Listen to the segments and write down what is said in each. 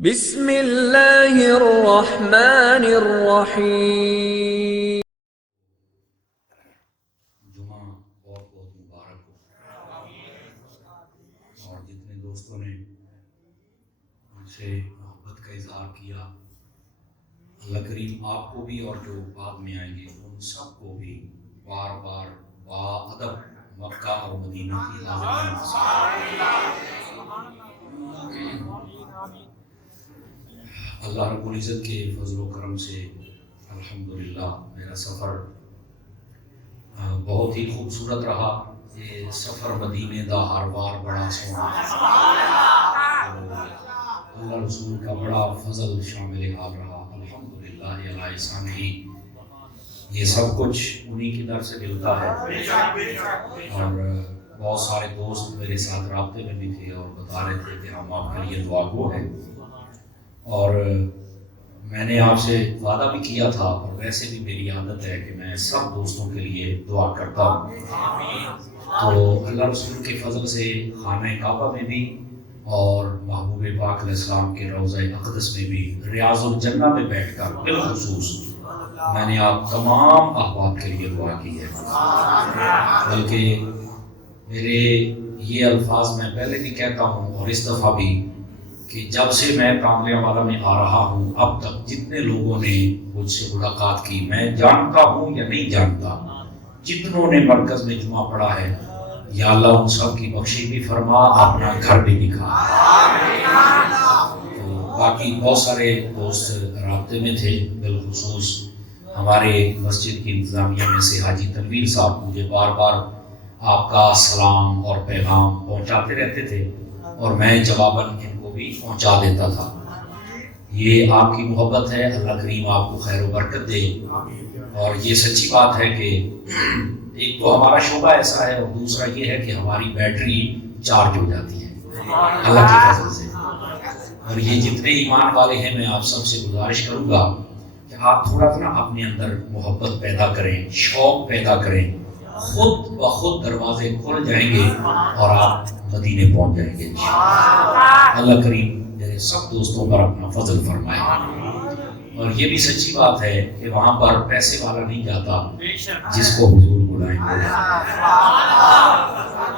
بسم اللہ الرحمن الرحیم۔ جمعہ بہت بہت مبارک ہو، اور جتنے دوستوں نے مجھ سے محبت کا اظہار کیا، اللہ کریم آپ کو بھی اور جو بعد میں آئیں گے ان سب کو بھی بار بار با ادب مکہ اور مدینہ کی حاضری نصیب۔ اللہ رب العزت کے فضل و کرم سے الحمدللہ میرا سفر بہت ہی خوبصورت رہا۔ یہ سفر مدینے دا ہر بار بڑا سونا، اللہ رسول کا بڑا فضل شامل حال رہا، الحمدللہ علی احسانہ۔ یہ سب کچھ انہی کی طرف سے ملتا ہے، اور بہت سارے دوست میرے ساتھ رابطے میں بھی تھے اور بتا رہے تھے کہ ہم آپ کے لیے دعا گو ہیں، اور میں نے آپ سے وعدہ بھی کیا تھا، اور ویسے بھی میری عادت ہے کہ میں سب دوستوں کے لیے دعا کرتا ہوں۔ تو اللہ رسول کے فضل سے خانہ کعبہ میں بھی اور محبوب پاک علیہ السلام کے روضہ اقدس میں بھی ریاض الجنہ میں بیٹھ کر بالخصوص میں نے آپ تمام احباب کے لیے دعا کی ہے، بلکہ میرے یہ الفاظ میں پہلے بھی کہتا ہوں اور اس دفعہ بھی کہ جب سے میں کاملیہ والا میں آ رہا ہوں اب تک جتنے لوگوں نے مجھ سے ملاقات کی، میں جانتا ہوں یا نہیں جانتا، جتنوں نے مرکز میں جمعہ پڑھا ہے، یا اللہ ان سب کی بخشش بھی فرما، اپنا گھر بھی دکھا۔ تو باقی بہت سارے دوست رابطے میں تھے، بالخصوص ہمارے مسجد کی انتظامیہ میں سے حاجی تنویر صاحب مجھے بار بار آپ کا سلام اور پیغام پہنچاتے رہتے تھے، اور میں جواباً ان کو بھی پہنچا دیتا تھا۔ یہ آپ کی محبت ہے، اللہ کریم آپ کو خیر و برکت دے۔ اور یہ سچی بات ہے کہ ایک تو ہمارا شعبہ ایسا ہے، اور دوسرا یہ ہے کہ ہماری بیٹری چارج ہو جاتی ہے اللہ کے فضل سے۔ اور یہ جتنے ایمان والے ہیں میں آپ سب سے گزارش کروں گا کہ آپ تھوڑا نا اپنے اندر محبت پیدا کریں، شوق پیدا کریں، خود بخود دروازے کھل جائیں گے اور آپ مدینے پہنچ جائیں گے انشاءاللہ۔ اللہ کریم میرے سب دوستوں پر اپنا فضل فرمائے۔ اور یہ بھی سچی بات ہے کہ وہاں پر پیسے والا نہیں جاتا، جس کو حضور بلائیں گے۔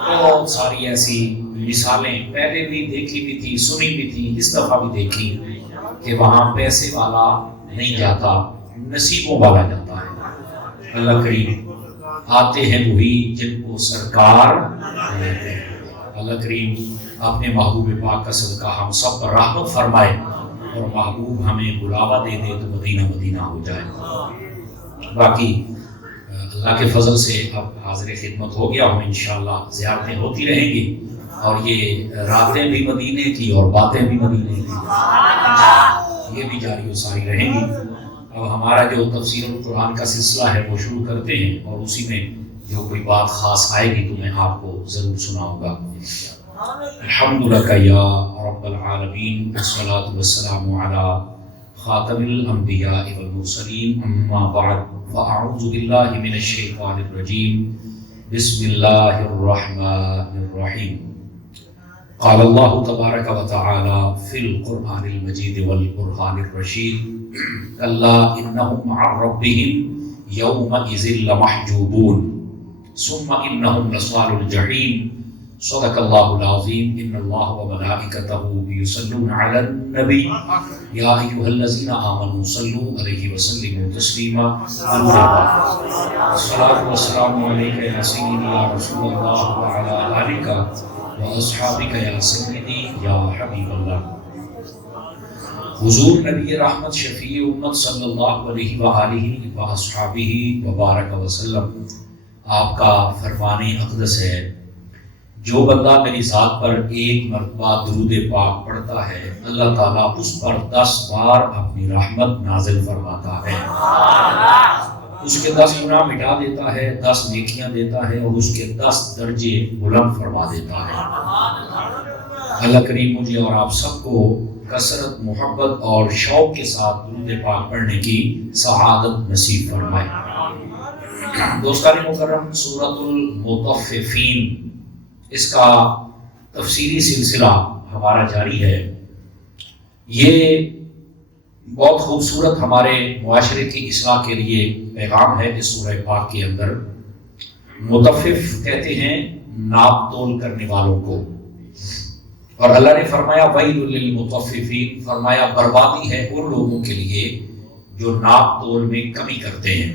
بہت ساری ایسی مثالیں پہلے بھی دیکھی بھی تھی، سنی بھی تھی، اس دفعہ بھی دیکھی کہ وہاں پیسے والا نہیں جاتا، نصیبوں والا جاتا ہے۔ اللہ کریم آتے ہیں وہی جن کو سرکار بلاتے ہیں۔ اللہ کریم اپنے محبوب پاک کا صدقہ ہم سب پر رحمت فرمائے، اور محبوب ہمیں بلاوا دے دے تو مدینہ مدینہ ہو جائے۔ باقی اللہ کے فضل سے اب حاضر خدمت ہو گیا ہوں، انشاءاللہ زیارتیں ہوتی رہیں گی، اور یہ راتیں بھی مدینے کی اور باتیں بھی مدینے کی، یہ بھی جاری و ساری رہیں گی۔ اب ہمارا جو تفسیر القرآن کا سلسلہ ہے وہ شروع کرتے ہیں، اور اسی میں جو کوئی بات خاص آئے گی تو میں آپ کو ضرور سناؤں گا۔ الحمدللہ یا رب العالمین، والصلاة والسلام علی خاتم الانبیاء والمرسلین، اما بعد، فاعوذ باللہ من الشیطان الرجیم، بسم اللہ الرحمن الرحیم۔ قال اللہ تبارک و تعالی فی القرآن المجید والقرآن الرشید، کلا انہم عن ربہم یومئذ لمحجوبون، ثم انہم لصال الجحیم۔ صدق اللہ العظیم۔ ان اللہ وملائکتہ یصلون علی النبی یا ایھا الذین آمنوا صلوا علیہ وسلموا تسلیما۔ الصلاۃ والسلام علیک یا سیدی یا رسول اللہ وعلی آلک واصحابک یا سیدی یا حبیب اللہ۔ حضور نبی رحمت شفیع امت صلی اللہ علیہ وآلہ واصحابہ وبارک وسلم، آپ کا فرمان اقدس ہے، جو بندہ میری ذات پر ایک مرتبہ درود پاک پڑھتا ہے، اللہ تعالیٰ اس پر 10 بار اپنی رحمت نازل فرماتا ہے، اس کے 10 گناہ مٹا دیتا ہے، 10 نیکیاں دیتا ہے، اور اس کے 10 درجے بلند فرما دیتا ہے۔ اللہ کریم مجھے اور آپ سب کو کثرت محبت اور شوق کے ساتھ درود پاک پڑھنے کی سعادت نصیب فرمائے۔ دوستان مکرم، سورۃ المطففین، اس کا تفسیری سلسلہ ہمارا جاری ہے۔ یہ بہت خوبصورت ہمارے معاشرے کی اصلاح کے لیے پیغام ہے اس سورہ پاک کے اندر۔ مطفف کہتے ہیں ناپ تول کرنے والوں کو، اور اللہ نے فرمایا ویل للمطففین، فرمایا بربادی ہے ان لوگوں کے لیے جو ناپ تول میں کمی کرتے ہیں۔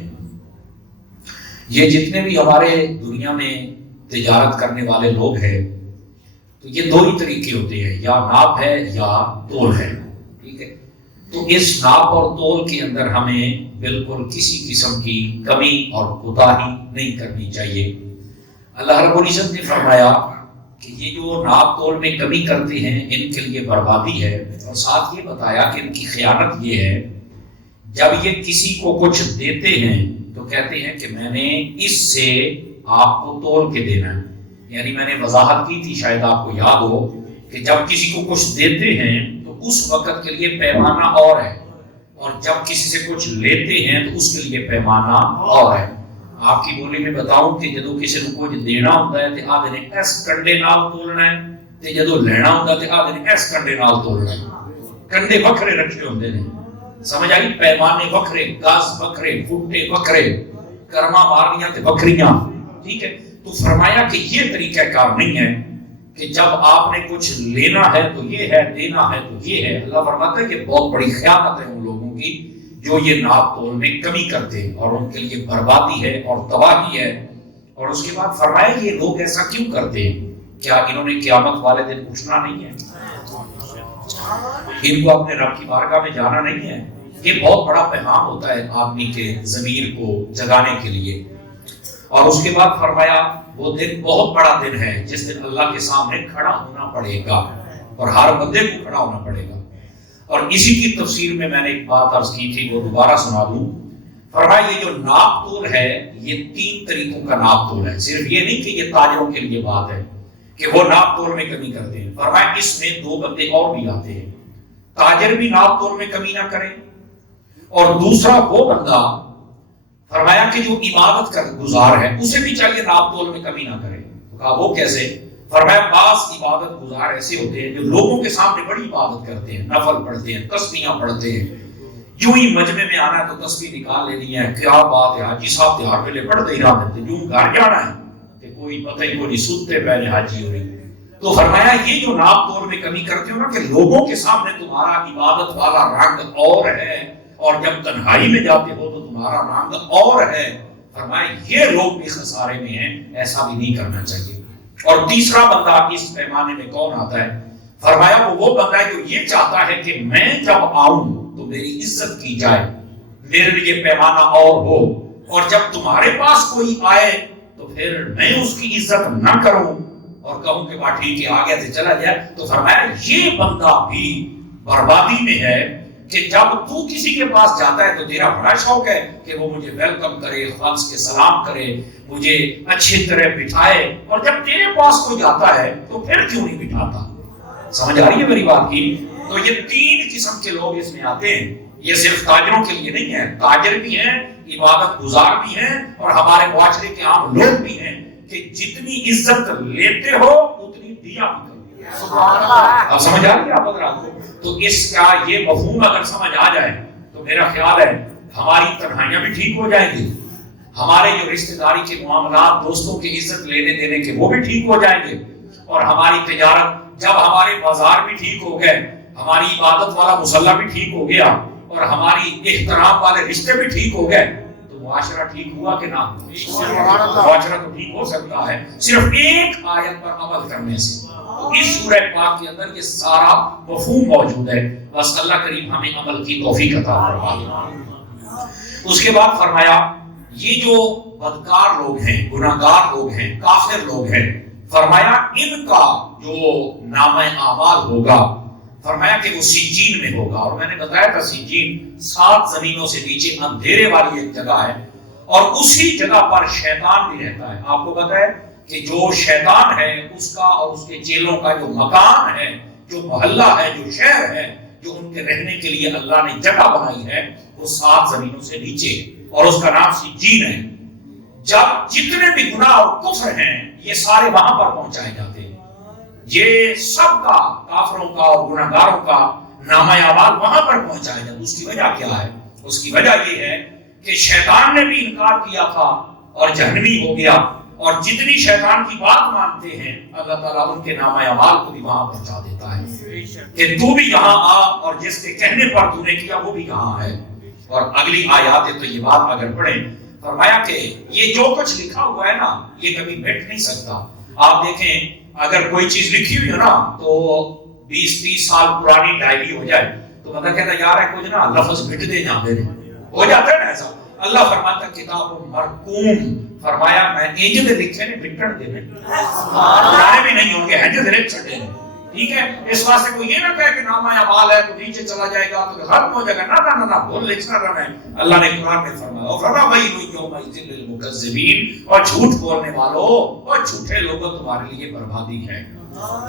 یہ جتنے بھی ہمارے دنیا میں تجارت کرنے والے لوگ ہیں تو یہ دو ہی طریقے ہوتے ہیں، یا ناپ ہے یا تول ہے، ٹھیک ہے؟ تو اس ناپ اور تول کے اندر ہمیں بالکل کسی قسم کی کمی اور کوتاہی نہیں کرنی چاہیے۔ اللہ رب العزت نے فرمایا کہ یہ جو ناپ تول میں کمی کرتے ہیں ان کے لیے بربادی ہے، اور ساتھ یہ بتایا کہ ان کی خیانت یہ ہے جب یہ کسی کو کچھ دیتے ہیں تو کہتے ہیں کہ میں نے اس سے آپ کو تول کے دینا ہے۔ یعنی میں نے وضاحت کی تھی، شاید آپ کو یاد ہو، کہ جب کسی کو کچھ دیتے ہیں تو اس وقت کے لیے پیمانہ اور ہے، اور جب کسی سے کچھ لیتے ہیں تو اس کے لیے پیمانہ اور ہے۔ آپ کی بولی میں بتاؤں کہ جدو کسی کو کچھ دینا ہوتا ہے تو آدھے نے ایس کنڈے نال تولنا ہے، تے جدو لینا ہوتا ہے تو آدھے نے ایس کنڈے نال تولنا ہے۔ کنڈے وکھرے رکھے ہوندے نے، سمجھ آئی؟ پیمانے وکھرے، گاز وکھرے، فٹے وکھرے، کرما مارنیاں تے وکھریاں، ٹھیک ہے؟ تو فرمایا کہ یہ طریقہ کار نہیں ہے کہ جب آپ نے کچھ لینا ہے تو یہ ہے، دینا ہے تو یہ ہے۔ اللہ فرماتا ہے کہ بہت بڑی خیانت ہے ان لوگوں کی جو یہ ناپ تول میں کمی کرتے ہیں، اور ان کے لیے بربادی ہے اور تباہی ہے۔ اور اس کے بعد فرمایا یہ لوگ ایسا کیوں کرتے ہیں؟ کیا انہوں نے قیامت والے دن اٹھنا نہیں ہے؟ ان کو اپنے رب کی بارگاہ میں جانا نہیں ہے؟ یہ بہت بڑا پیغام ہوتا ہے آدمی کے ضمیر کو جگانے کے لیے۔ اور اس کے بعد فرمایا وہ دن بہت بڑا دن ہے جس دن اللہ کے سامنے کھڑا ہونا پڑے گا، اور ہر بندے کو کھڑا ہونا پڑے گا۔ اور اسی کی تفسیر میں نے ایک بات عرض کی تھی، وہ دوبارہ سنا دوں۔ فرمایا یہ جو ناپ تول ہے یہ 3 طریقوں کا ناپ تول ہے، صرف یہ نہیں کہ یہ تاجروں کے لیے بات ہے کہ وہ ناپ تول میں کمی کرتے ہیں۔ فرمایا اس میں 2 بندے اور بھی آتے ہیں، تاجر بھی ناپ تول میں کمی نہ کرے، اور دوسرا وہ بندہ فرمایا کہ جو عبادت کا گزار ہے اسے بھی چاہیے ناپ تول میں کمی نہ کرے۔ تو کہا وہ کیسے؟ فرمایا بعض عبادت گزار ایسے ہوتے ہیں جو لوگوں کے سامنے بڑی عبادت کرتے ہیں، نفل پڑھتے ہیں، تسبیحاں پڑھتے ہیں، یوں ہی مجمع میں آنا ہے تو تسبیح نکال لینی ہے، کیا بات ہے حاجی صاحب تیار پہلے پڑھ دے رہا ہے، یوں گھر جانا ہے کہ کوئی پتہ ہی کوئی سوتے پہلے حاجی ہو رہی۔ تو فرمایا یہ جو ناپ تول میں کمی کرتے ہو نا کہ لوگوں کے سامنے تمہارا عبادت والا رنگ اور ہے، اور جب تنہائی میں جاتے ہو تو تمہارا رنگ اور ہے۔ فرمایا یہ لوگ بھی خسارے میں ہیں، ایسا بھی نہیں کرنا چاہیے۔ اور تیسرا بندہ اس پیمانے میں کون آتا ہے؟ فرمایا وہ بندہ ہے جو یہ چاہتا ہے کہ میں جب آؤں تو میری عزت کی جائے، میرے لیے پیمانہ اور ہو، اور جب تمہارے پاس کوئی آئے تو پھر میں اس کی عزت نہ کروں اور کہوں کہ بات ٹھیک ہے آگے سے چلا جائے۔ تو فرمایا یہ بندہ بھی بربادی میں ہے کہ جب تو کسی کے پاس جاتا ہے تو تیرا بڑا شوق ہے کہ وہ مجھے ویلکم کرے، خاص کے سلام کرے، مجھے اچھی طرح بٹھائے، اور جب تیرے پاس کوئی جاتا ہے تو پھر کیوں نہیں بٹھاتا؟ سمجھ آ رہی ہے میری بات کی؟ تو یہ 3 قسم کے لوگ اس میں آتے ہیں۔ یہ صرف تاجروں کے لیے نہیں ہے، تاجر بھی ہیں، عبادت گزار بھی ہیں، اور ہمارے معاشرے کے عام لوگ بھی ہیں کہ جتنی عزت لیتے ہو اتنی دیا بھی کرو۔ اب سمجھ آ رہی ہے آپ حضرات کو؟ تو اس کا یہ مفہوم اگر سمجھ آ جائے تو میرا خیال ہے ہماری تنہائیاں بھی ٹھیک ہو جائیں گی، ہمارے جو رشتہ داری کے معاملات، دوستوں کی عزت لینے دینے کے وہ بھی ٹھیک ہو جائیں گے، اور ہماری تجارت، جب ہمارے بازار بھی ٹھیک ہو گئے، ہماری عبادت والا مصلی بھی ٹھیک ہو گیا، اور ہماری احترام والے رشتے بھی ٹھیک ہو گئے، تو معاشرہ ٹھیک ہوا کہ نہ؟ معاشرہ تو ٹھیک ہو سکتا ہے صرف ایک آیت پر عمل کرنے سے۔ اس سورہ پاک کے اندر یہ سارا مفہوم موجود ہے، بس اللہ کریم ہمیں عمل کی توفیق عطا فرمائے۔ اس کے بعد فرمایا یہ جو بدکار لوگ ہیں، گناہگار لوگ ہیں، کافر لوگ ہیں، فرمایا ان کا جو نامہ اعمال ہوگا، فرمایا کہ وہ سجین میں ہوگا۔ اور میں نے بتایا تھا سجین 7 زمینوں سے نیچے اندھیرے والی ایک جگہ ہے، اور اسی جگہ پر شیطان بھی رہتا ہے۔ آپ کو پتہ ہے کہ جو شیطان ہے اس کا اور اس کے چیلوں کا جو مکان ہے، جو محلہ ہے، جو شہر ہے، جو ان کے رہنے کے لیے اللہ نے جگہ بنائی ہے، وہ 7 زمینوں سے نیچے، اور اس کا نام سجین ہے۔ جب جتنے بھی گناہ اور کفر ہیں یہ سارے وہاں پر پہنچائے جاتے ہیں۔ یہ سب کا، کافروں کا اور گناہگاروں کا نامہ اعمال وہاں پر پہنچایا جائے۔ اس کی وجہ کیا ہے؟ اس کی وجہ یہ ہے کہ شیطان نے بھی انکار کیا تھا اور جہنمی ہو گیا، اور جتنی شیطان کی بات مانتے ہیں اللہ تعالیٰ ان کے نامہ اعمال کو بھی وہاں پہنچا دیتا ہے کہ تو بھی یہاں آ، اور جس کے کہنے پر تو نے کیا وہ بھی کہاں ہے۔ اور اگلی آیات تو یہ بات اگر پڑھیں، فرمایا کہ یہ جو کچھ لکھا ہوا ہے نا یہ کبھی مٹ نہیں سکتا۔ آپ دیکھیں اگر کوئی چیز لکھی ہوئی ہے نا تو 20-30 سال پرانی ڈائری ہو جائے تو بندہ کہتا یار ہے کچھ نا لفظ مٹ دے جاتے ہیں، ہو جاتا ہے نا ایسا۔ اللہ فرماتا کتاب مرقوم، فرمایا میں اینجل لکھے نے مٹن دے پرانے بھی نہیں ہوں گے، ہینڈل لکھ چھڑے ہیں، ٹھیک ہے۔ اس واسطے کوئی یہ نہ کہے کہ نامہ اعمال ہے تو نیچے چلا جائے گا تو ختم ہو جائے گا، نہ نہ نہ، بھول لکھنا رہنا ہے۔ اللہ نے قرآن میں فرمایا اور فرما ویل یومئذ للمکذبین، اور جھوٹ بولنے والوں اور جھوٹے لوگوں تمہارے لیے بربادی ہے۔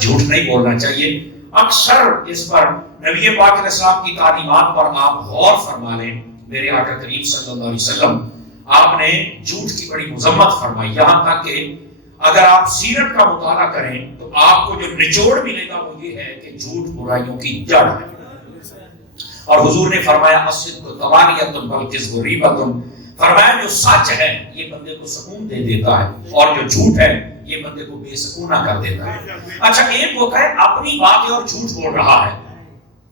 جھوٹ نہیں بولنا چاہیے۔ اکثر اس پر نبی پاک علیہ السلام کی تعلیمات پر آپ غور فرما لیں۔ میرے آقا کریم صلی اللہ علیہ وسلم آپ نے جھوٹ کی بڑی مذمت فرمائی، یہاں تک کہ اگر آپ سیرت کا مطالعہ کریں تو آپ کو جو نچوڑ ملے گا وہ یہ ہے کہ جھوٹ برائیوں کی جڑ ہے۔ اور حضور نے فرمایا الصدق طمانیۃ والکذب ریبۃ، فرمایا جو سچ ہے یہ بندے کو سکون دے دیتا ہے اور جو جھوٹ ہے یہ بندے کو بے سکونہ کر دیتا ہے۔ اچھا ایک ہوتا ہے اپنی باتیں اور جھوٹ بول رہا ہے،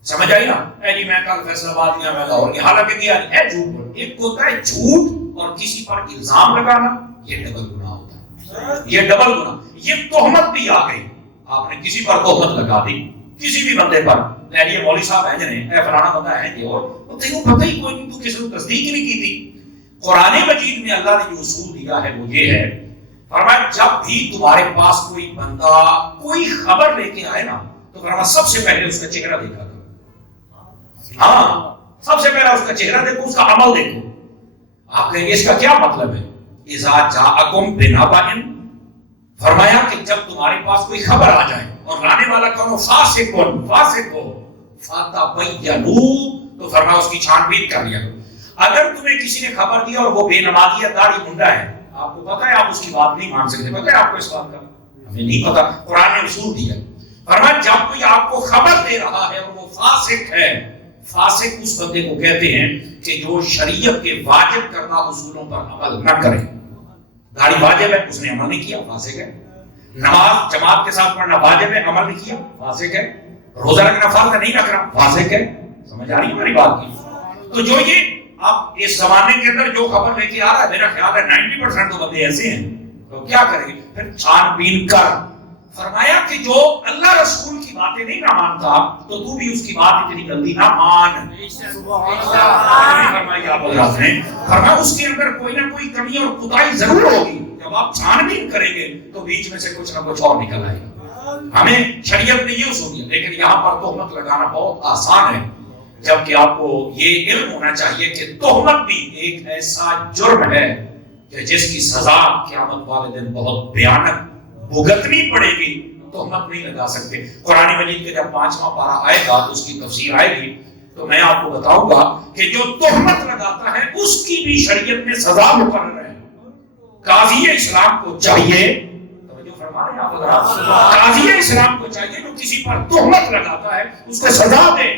سمجھ آئی نا، اے جی میں کل فیصلہ آباد گیا، میں لاہور گیا، حالانکہ گیا نہیں ہے، جھوٹ بول۔ ایک ہوتا ہے جھوٹ اور کسی پر الزام لگانا، یہ ڈبل گناہ ہوتا ہے، یہ ڈبل گناہ۔ یہ تہمت بھی آ گئی، آپ نے کسی پر تہمت لگا دی، کسی بھی بندے پر، یہ مولوی صاحب ہیں جنہیں اے فلانا بندہ ہے یہ، اور تیرے کو پتہ ہی کوئی نہیں، تو کسی کو تصدیق نہیں کی تھی۔ قرآن مجید میں اللہ نے جو اصول دیا ہے وہ یہ ہے، فرمایا جب بھی تمہارے پاس کوئی بندہ کوئی خبر لے کے آئے نا تو فرمایا سب سے پہلے اس کا چہرہ دیکھا کرو۔ ہاں سب سے پہلے اس کا چہرہ دیکھو، اس کا عمل دیکھو۔ آپ کہیں گے اس کا کیا مطلب ہے؟ اذا جاءکم بنبأ، فرمایا کہ جب تمہارے پاس کوئی خبر آ جائے اور لانے والا کون؟ فاسق ہو، فتبینوا، تو فرمایا اس کی چھان بین کر لیا۔ اگر تمہیں کسی نے خبر دیا اور وہ بے نمازی ہے، داڑھی منڈا ہے، آپ کو پتا ہے آپ اس کی بات نہیں مان سکتے، پتہ ہے آپ کو اس بات کا؟ ہمیں نہیں پتا، قرآن نے اصول دیا۔ فرمایا جب کوئی آپ کو خبر دے رہا ہے اور وہ فاسق ہے، فاسق اس بندے کو کہتے ہیں کہ جو شریعت کے واجب کردہ اصولوں پر عمل نہ کرے۔ داڑھی واجب ہے، اس نے عمل نہیں کیا، فاسق ہے۔ نماز جماعت کے ساتھ پڑھنا واجب ہے، عمل نہیں کیا، فاسق ہے۔ روزہ رکھنا فرض ہے، نہیں رکھ رہا، فاسق ہے۔ سمجھ آ رہی ہے ہماری بات کی؟ تو جو یہ اب اس زمانے کے اندر جو خبر لے کے آ رہا ہے، میرا خیال ہے 90% تو بندے ایسے ہیں، تو کیا کریں پھر؟ چھان بین کر۔ فرمایا کہ جو اللہ رسول کی باتیں نہیں نہ مانتا تو بھی اس کی بات اتنی جلدی نہ مان۔ فرمایا اس کے اندر کوئی نہ کوئی کمی اور کوتاہی ضرور ہوگی، جب آپ چھان بین کریں گے تو بیچ میں سے کچھ نہ کچھ اور نکل آئے گا۔ ہمیں شریعت نے یہ اصول دیا، لیکن یہاں پر تہمت لگانا بہت آسان ہے، جبکہ آپ کو یہ علم ہونا چاہیے کہ تہمت بھی ایک ایسا جرم ہے کہ جس کی سزا قیامت والے دن بہت بھیانک بھگتنی پڑے گی۔ تہمت نہیں لگا سکتے۔ قرآن مجید کے جب 5واں پارہ آئے گا تو اس کی تفسیر آئے گی تو میں آپ کو بتاؤں گا کہ جو تہمت لگاتا ہے اس کی بھی شریعت میں سزا مقرر ہے۔ قاضی اسلام کو چاہیے، قاضی اسلام کو چاہیے جو کسی پر تہمت لگاتا ہے اس کو سزا دے،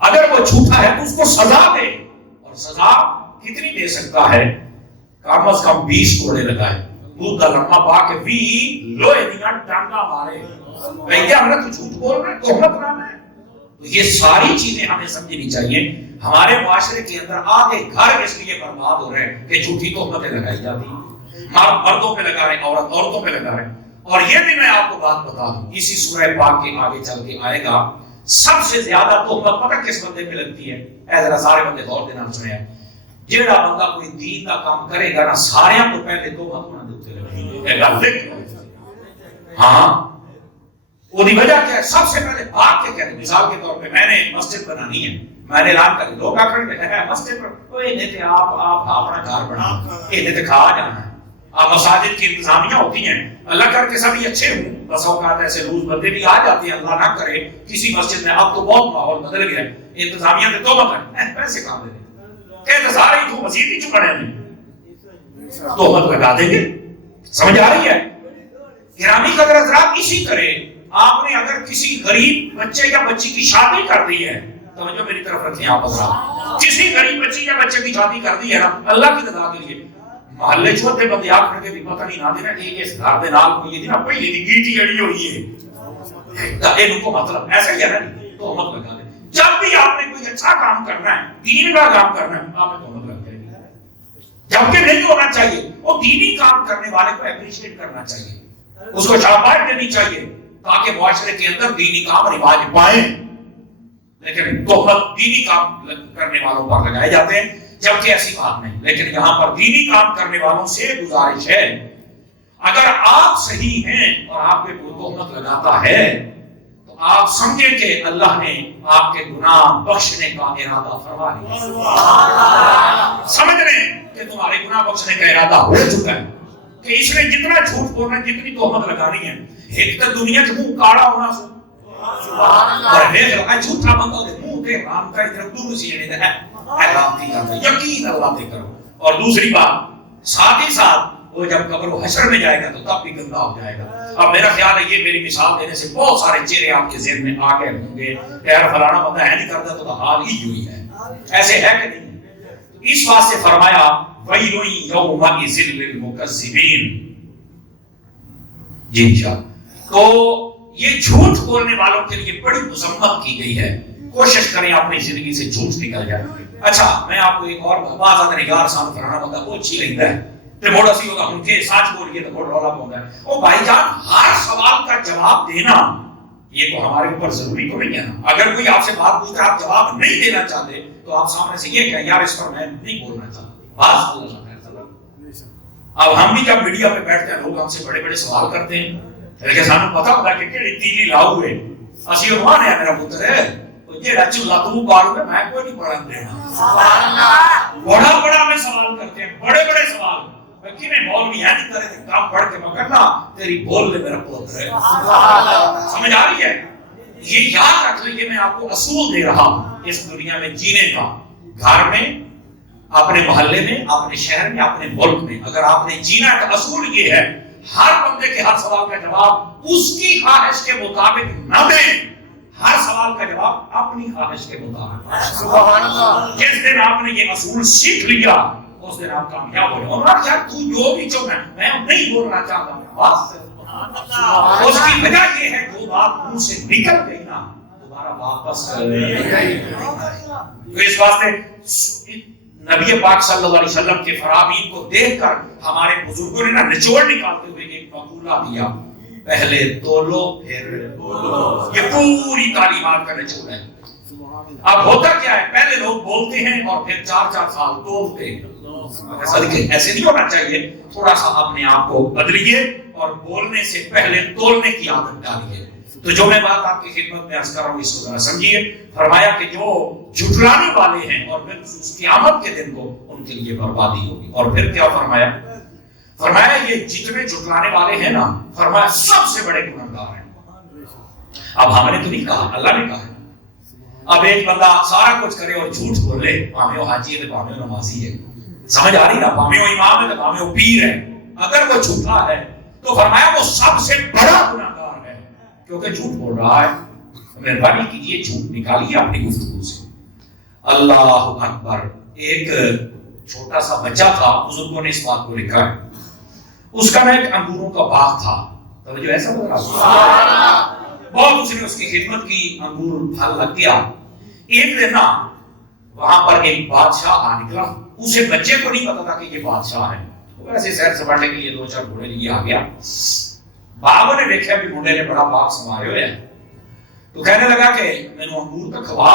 اگر وہ جھوٹا ہے تو اس کو سزا دے، اور سزا کتنی دے سکتا ہے؟ کم از کم 20 کوڑے لگائے، دودھ کا لمبا پا کے بھی لوہے دیا ڈانگا مارے، کہیں کیا ہمیں تو جھوٹ بول رہے ہیں، تہمت لانا ہے۔ تو یہ ساری چیزیں ہمیں سمجھنی چاہیے۔ ہمارے معاشرے کے اندر آدھے گھر اس لیے برباد ہو رہے ہیں کہ جھوٹی تہمتیں لگائی جاتی ہیں، مرد مردوں پہ لگا رہے ہیں، عورت عورتوں پہ لگا رہے ہیں۔ اور یہ بھی میں آپ کو بات بتا دوں، اسی سورہ پاک کے آگے چل کے آئے گا، سب سے زیادہ تہمت پتہ کس بندے پہ لگتی ہے؟ اے ذرا سارے بندے غور دینا سنیں، جیڑا بندہ کوئی دین کا کام کرے گا نا سارے تو پہلے تہمت ہونا دیتے لگے۔ ہاں وہی وجہ کیا ہے؟ سب سے پہلے بات کے کہتے ہیں، مثال کے طور پہ میں نے مسجد بنانی ہے، میں نے اعلان کر لوگ آ کر کے مسجد پر کوئی نہیں تھے، آپ اپنا گھر بنا یہ نہیں کھا جانا ہے۔ اب مساجد کی انتظامیہ ہوتی ہیں، اللہ کر کے سبھی اچھے ہوں، بس اوقات ایسے روز بندے بھی آ جاتے ہیں، اللہ نہ کرے کسی مسجد میں اب تو بہت ماحول بدل گیا ہے، انتظامیہ نے توبہ کر پیسے کہاں دے دیں، کہتے سارے ہی تو مسجد ہی چکڑے ہیں، تہمت لگا دیں گے۔ سمجھ آ رہی ہے؟ گرامی قدر حضرات، اسی طرح آپ نے اگر کسی غریب بچے یا بچی کی شادی کر دی ہے، توجہ میری طرف رکھیں آپ حضرات، کسی غریب بچی یا بچے کی شادی کر دی ہے نا اللہ کی رضا کے لیے، محلے چھوٹے بندے آ کر کے بھی پتہ نہیں نہ دینا کہ اس گھر دے نال کوئی دی نا پہلی دی گیٹی اڑی ہوئی ہے، ان کو مطلب ایسا ہی ہے نا، تو مت لگا دیں۔ جب بھی آپ نے کوئی اچھا کام کرنا ہے، دین کا کام کرنا ہے، آپ نے تو مت لگ جائے گی، جبکہ نہیں ہونا چاہیے۔ وہ دینی کام کرنے والے کو اپریشیٹ کرنا چاہیے، اس کو شاباش دینی چاہیے تاکہ معاشرے کے اندر دینی کام رواج پائیں، لیکن تہمت دینی کام کرنے والوں پر لگائے جاتے ہیں، جبکہ ایسی بات نہیں۔ لیکن یہاں پر دینی کام کرنے والوں سے گزارش ہے، اگر آپ صحیح ہیں اور آپ پہ کوئی تہمت لگاتا ہے تو آپ سمجھیں کہ اللہ نے آپ کے گناہ بخشنے کا ارادہ فرما لیا، سمجھ رہے ہیں کہ تمہارے گناہ بخشنے کا ارادہ ہو چکا ہے، کہ اس نے جتنا جھوٹ بولنا، جتنی تہمت لگانی ہے، ایک تو دنیا کے منہ کاڑا ہونا سو اور دیکھ رہا ہے جھوٹا بندہ دے منہ تے رام کا ادھر دور سی نہیں ہے، احرام نہیں کرتا، یقین اللہ تے کرو۔ اور دوسری بات، ساتھ ہی ساتھ وہ جب قبر و حشر میں جائے گا تو تب بھی گندا ہو جائے گا۔ اب میرا خیال ہے یہ میری مثال دینے سے بہت سارے چہرے آپ کے ذہن میں آ گئے ہوں گے کہ یار فلانا بندہ ہے نہیں کرتا تو حال ہی ہوئی ہے، ایسے ہے کہ نہیں؟ اس واسطے فرمایا وَيْلٌ يَوْمَئِذٍ لِّلْمُكَذِّبِينَ۔ جی انشاءاللہ، تو یہ جھوٹ بولنے والوں کے لیے بڑی مذمت کی گئی ہے، کوشش کریں اپنی زندگی سے جھوٹ نکل جائے۔ اچھا میں آپ کو ایک اور بات آدھے نگار سان فلانا بندہ بہت اچھی لگتا ہے تے بڑا سی ہوگا ہم کے سچ بولیے تو بڑا رولا پاؤں گا۔ او بھائی جان، ہر سوال کا جواب دینا یہ تو ہمارے اوپر ضروری تو نہیں ہے نا۔ اگر کوئی آپ سے بات پوچھتا ہے آپ جواب نہیں دینا چاہتے تو آپ سامنے سے یہ کہیں یار اس پر میں نہیں بولنا چاہتا، بس اللہ اب ہم بھی جب میڈیا پہ بیٹھتے ہیں لوگ ہم سے بڑے بڑے سوال کرتے ہیں، لیکن سانو پتہ ہوتا ہے کہ کیڑی تیلی لاؤ ہے، اسی وہ نے میرا پتر ہے جیڑا چلا تو بارو میں کوئی نہیں پڑھن دینا۔ سبحان اللہ، بڑا بڑا میں سوال کرتے ہیں، بڑے بڑے سوال کہ میں مولوی ہے نہیں کرے کام پڑھ کے پکڑنا تیری بول لے میرا پتر ہے۔ سبحان اللہ، سمجھ آ رہی ہے؟ یہ یاد رکھ لو، یہ میں آپ کو اصول دے رہا ہوں اس دنیا میں جینے کا، گھر میں، اپنے محلے میں، اپنے شہر میں، اپنے ملک میں، اگر آپ نے جینا کا اصول یہ ہے ہر بندے کے ہر سوال کا جواب اس کی خواہش کے مطابق نہ دیں، ہر سوال کا جواب اپنی خواہش کے مطابق۔ سبحان اللہ، جس دن آپ نے یہ اصول سیکھ لیا اس دن آپ کامیاب ہو جائے۔ اور آپ یار تو جو بھی چاہو میں نہیں بولنا چاہتا بس، اس کی وجہ یہ ہے جو بات منہ سے نکل گئی نا دوبارہ واپس نہیں آئی۔ تو اس واسطے نبی پاک صلی اللہ علیہ وسلم کے فرامین کو دیکھ کر ہمارے بزرگوں نے نا نچوڑ نکالتے ہوئے ایک مقولہ دیا، پہلے تولو پھر بولو۔ یہ پوری تعلیمات کا نچوڑ ہے۔ اب ہوتا کیا ہے، پہلے لوگ بولتے ہیں اور پھر 4 سال تولتے ہیں، صدقے ایسے نہیں ہونا چاہیے، تھوڑا سا اپنے آپ کو بدلیے اور بولنے سے پہلے تولنے کی عادت ڈالیے۔ تو جو میں بات آپ کی خدمت میں عرض کر رہا ہوں اس کو ذرا سمجھیے۔ فرمایا کہ جو جھٹلانے والے ہیں اور بالخصوص قیامت کے دن کو ان کے لیے بربادی ہوگی۔ اور پھر کیا فرمایا؟ فرمایا یہ جتنے جھٹلانے والے ہیں نا، فرمایا سب سے بڑے گنہگار ہیں۔ اب ہم نے تو نہیں کہا، اللہ نے کہا ہے۔ اب ایک بندہ سارا کچھ کرے اور جھوٹ بولے، پاویں وہ حاجی ہے تو پاویں وہ نمازی ہے، سمجھ آ رہی نا، پاویں وہ امام ہے تو پاویں وہ پیر ہے، اگر وہ جھوٹا ہے تو فرمایا وہ سب سے بڑا گنہگار ہے، کیونکہ جھوٹ بول رہا ہے۔ مہربانی کیجیے جھوٹ نکالیے اپنی گفتگو سے۔ اللہ اکبر۔ ایک چھوٹا سا بچہ تھا، بزرگوں نے اس بات کو لکھا ہے، اس کا ایک انگوروں کا باغ تھا، توجہ ایسا ہو رہا بہت اس نے اس کی خدمت کی، انگور پھل لگ گیا۔ ایک دن نا وہاں پر ایک بادشاہ آ نکلا، اسے بچے کو نہیں پتا تھا کہ یہ بادشاہ ہے، ویسے سیر سپاٹے کے لیے 2-4 گھوڑے لیے آ گیا۔ بابا نے دیکھا بھی منڈے نے بڑا باغ سنوارے ہوئے ہیں، تو کہنے لگا کہ میں نے انگور کا کھوا،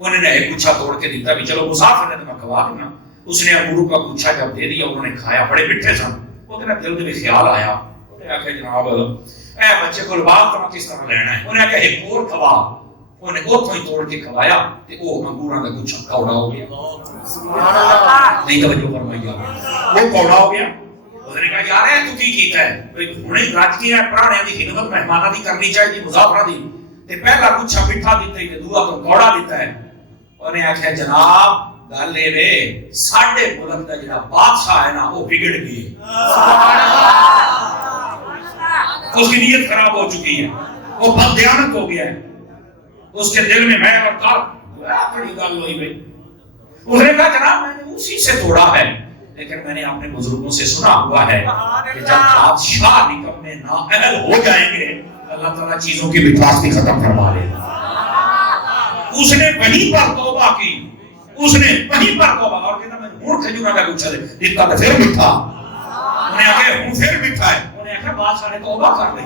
انہوں نے ایک گچھا توڑ کے دیتا بھی چلو مسافر نے تو میں کھوا دینا۔ اس نے انگوروں کا گچھا جب دے دیا، انہوں نے کھایا، بڑے میٹھے سن۔ وہ کہنا دل میں خیال آیا، انہوں نے کہا جناب اے بچے کو لباس تو کس طرح لینا ہے، انہوں نے کہا ایک اور کھوا، انہوں نے اتوں ہی توڑ کے کھوایا تے وہ انگوراں دا گچھا کوڑا ہو گیا۔ نہیں توجہ فرمائی آپ، وہ کوڑا ہو گیا۔ انہوں نے کہا یار اے تو کی کیتا ہے، ہنے راج کی ہے پرانے دی خدمت مہماناں دی کرنی چاہیے، مسافراں دی، تے پہلا گچھا میٹھا دیتا ہے تے دوسرا تو کوڑا دیتا ہے۔ انہوں نے آکھیا جناب گل اے وے ساڈے ملک دا جڑا بادشاہ ہے نا وہ بگڑ گئی ہے، سبحان اللہ، اس کی نیت خراب ہو چکی ہے۔ وہ بد دیانت ہو گیا ہے، اس کے دل میں میل اور کار بڑی گل ہوئی بھائی. اس نے کہا جناب میں نے اسی سے توڑا ہے، لیکن میں نے اپنے بزرگوں سے سنا ہوا ہے کہ جب بادشاہ نکمے نااہل ہو جائیں گے اللہ تعالیٰ چیزوں کی مٹھاس بھی ختم فرما لے گا. اس نے وہیں پر توبہ کی، اس نے وہیں پر توبہ، اور کہتا میں ہوں کھجورا کا کچھ چلے جتنا تو پھر مٹھا. انہیں آگے ہوں پھر مٹھا ہے، انہیں آگے بادشاہ نے توبہ کر لی.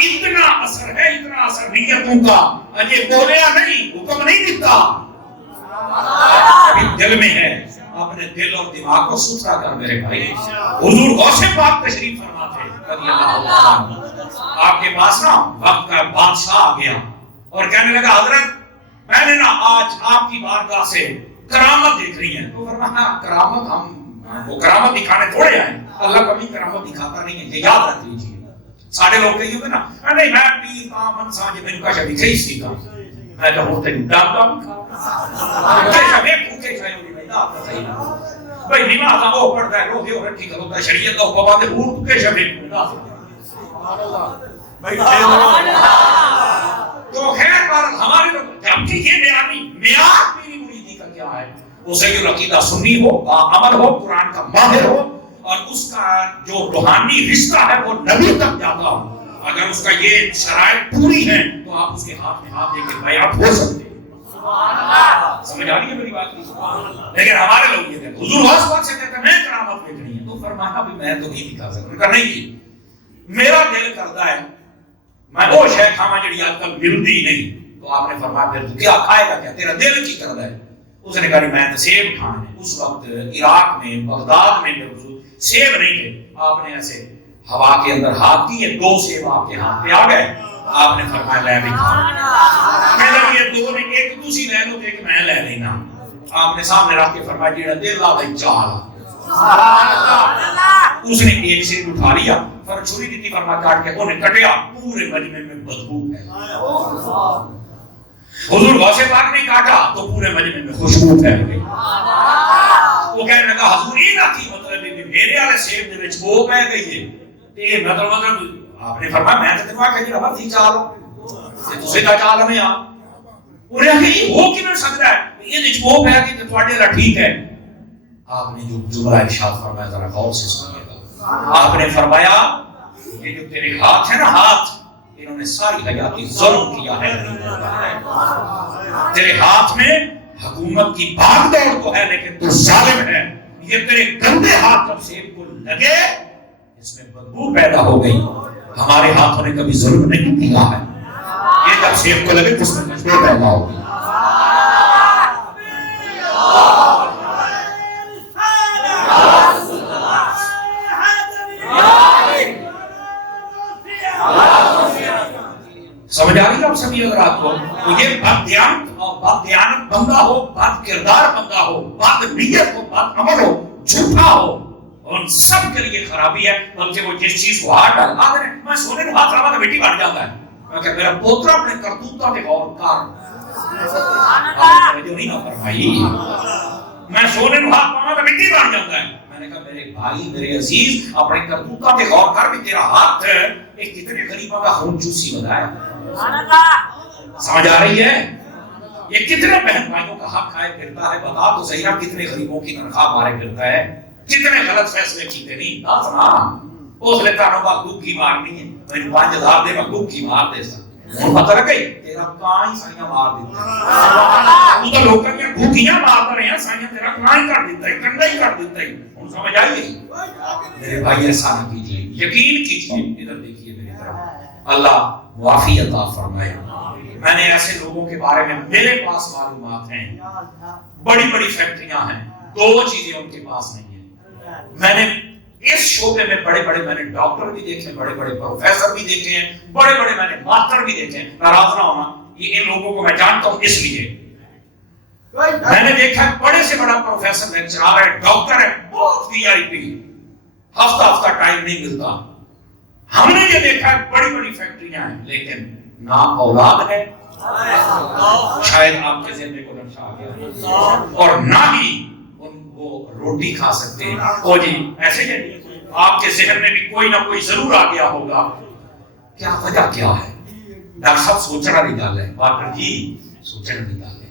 اتنا اثر ہے، اتنا اثر نیتوں کا. اجے بولیا نہیں، حکم نہیں دیتا، ابھی دل میں ہے. اپنے دل اور دماغ کو ستھرا کر میرے بھائی. حضور غوث پاک تشریف فرما تھے رضی اللہ عنہ. آپ کے پاس نا وقت کا بادشاہ آ گیا اور کہنے لگا حضرت میں نے نا آج آپ کی بارگاہ سے کرامت دیکھ رہی ہے. تو فرمایا کرامت ہم وہ کرامت دکھانے تھوڑے آئے، اللہ کبھی کرامت دکھاتا نہیں ہے، یہ یاد رکھ لیجیے. سارے لوگ کہیں ہوتے نا نہیں میں پیر کامن ساجد ان کا شبی کئی سی کا میں تو ہوتے نہیں داتا ہوں کہ شبی پھوکے کھائے ہوئی میں داتا صحیح نا بھئی نماز وہ پڑھتا ہے روحے اور رکھی کرتا ہے شریعت کا حکم آتے ہوں کہ شبی تو خیر بار ہمارے لوگ جبکہ یہ بیانی میعاد میری مریدی کا کیا ہے، وہ صحیح العقیدہ سنی ہو، عمل ہو، قرآن کا ماہر ہو، اور اس کا جو روحانی رشتہ ہے وہ نبی تک جاتا ہو. اگر اس کا یہ شرائط پوری ہیں تو آپ اس کے ہاتھ میں ہاتھ دے کے بیعت ہو سکتے ہیں. سمجھ آ رہی ہے میری بات کی؟ لیکن ہمارے لوگ یہ کہتے حضور غوث پاک سے کہتے ہیں میں کرامت دیکھنی ہے. تو فرمایا بھی میں تو نہیں دکھا سکتا. ان کا نہیں کی میرا دل کرتا ہے میں وہ شے کھاواں جڑی آج کل ملتی ہی نہیں. تو آپ نے فرمایا پھر تو کیا کھائے گا کیا، تیرا دل کی کرتا ہے. اس نے کہا میں سیب کھانے. اس وقت عراق میں بغداد میں سیب نہیں تھے. آپ نے ایسے ہوا کے اندر ہاتھ کیے، 2 سیب آپ کے ہاتھ پہ آ گئے. آپ نے فرمایا لے بھی کھانا. میں نے یہ 2 نے ایک دوسری لے لو ایک میں لے لینا. آپ نے سامنے رکھ کے فرمایا جیڑا دل آ بھائی چال. اس نے ایک سیب اٹھا لیا، پھر چھری دیتی فرمایا کاٹ کے انہیں کٹیا. پورے مجمع میں بدبو ہے. حضور غوث پاک نے کاٹا تو پورے مجمع میں خوشبو پھیل گئی. وہ کہنے لگا حضور یہ نہ کی مطلب ہے میرے والے سیب دے وچ وہ پہ گئی ہے. یہ مطلب آپ نے فرمایا میں تے تنوا کہ رب تھی چال تے تسی تا چال میں آ. انہیں کہ یہ ہو کیوں سکتا ہے یہ وچ وہ پہ گئی تے تواڈے لا ٹھیک ہے. آپ نے جو جملہ ارشاد فرمایا ذرا غور سے سنیے گا. آپ نے فرمایا یہ جو تیرے ہاتھ ہے نا ہاتھ انہوں نے ساری حیاتی ظلم کیا ہے. تیرے ہاتھ میں حکومت کی بھاگ دوڑ تو ہے لیکن تو ظالم ہے. یہ تیرے گندے ہاتھ جب سیب کو لگے اس میں بدبو پیدا ہو گئی. ہمارے ہاتھوں نے کبھی ظلم نہیں کیا ہے. یہ جب سیب کو لگے تو اس میں خوشبو پیدا ہوگی. سمجھ آ رہی ہے آپ سبھی حضرات کو؟ تو یہ بددیانت اور بددیانت بندہ ہو، بد کردار بندہ ہو، بد نیت ہو، بد عمل ہو، جھوٹا ہو، ان سب کے لیے خرابی ہے. بلکہ وہ جس چیز کو ہاتھ ڈال آتے ہیں میں سونے کے ہاتھ رہا تو بیٹی بڑھ جاتا ہے. میں کہ میرا پوترا اپنے کرتوتا کے غور کار آپ نے جو نہیں نہ فرمائی میں سونے کے ہاتھ پاؤں تو بیٹی بڑھ جاتا ہے. میں نے کہا میرے بھائی میرے عزیز اپنے کرتوتا کے غور کر بھی تیرا ہاتھ ایک کتنے غریبوں کا خون چوسی بنا ہے. سمجھ آ رہی ہے؟ یہ کتنے بہن بھائیوں کا حق کھائے پھرتا ہے. بتا تو صحیح نا کتنے غریبوں کی تنخواہ مارے پھرتا ہے. کتنے غلط فیصلے کیتے نہیں. نہ سنا اس لیے کانوں کا گوکی مارنی ہے میں 5000 دے میں گوکی مار دے سا ہوں پتہ لگ گئی تیرا کائیں سائیاں مار دیتا ہے. تو لوگ کہ گوکیاں مار رہے ہیں سائیاں تیرا کائیں کر دیتا ہے کنڈا ہی کر دیتا ہے. ہوں سمجھ آئیے میرے بھائی ایسا نہ کیجیے. یقین کیجیے. ادھر دیکھیے میری طرف. اللہ معافی عطا فرمائے. میں نے ایسے لوگوں کے بارے میں میرے پاس معلومات ہیں. بڑی بڑی فیکٹریاں ہیں 2 چیزیں ان کے پاس نہیں ہیں. میں نے اس شعبے میں بڑے بڑے میں نے ڈاکٹر بھی دیکھے، بڑے بڑے پروفیسر بھی دیکھے ہیں، بڑے بڑے میں نے ماسٹر بھی دیکھے ہیں. ناراض نہ ہونا یہ ان لوگوں کو میں جانتا ہوں اس لیے میں نے دیکھا ہے بڑے سے بڑا پروفیسر لیکچرار ہے، ڈاکٹر ہے، بہت وی آئی پی، ہفتہ ٹائم نہیں ملتا. ہم نے یہ دیکھا ہے بڑی بڑی فیکٹریاں ہیں لیکن نہ اولاد ہے. شاید آپ کے ذہن میں کوئی نقشہ آ گیا. اور نہ ہی ان کو روٹی کھا سکتے ہیں. او جی ایسے ہی آپ کے ذہن میں بھی کوئی نہ کوئی ضرور آ گیا ہوگا کیا وجہ کیا ہے؟ ڈاکٹر صاحب سوچنا نہیں گل ہے، ڈاکٹر جی سوچنا نہیں گل ہے،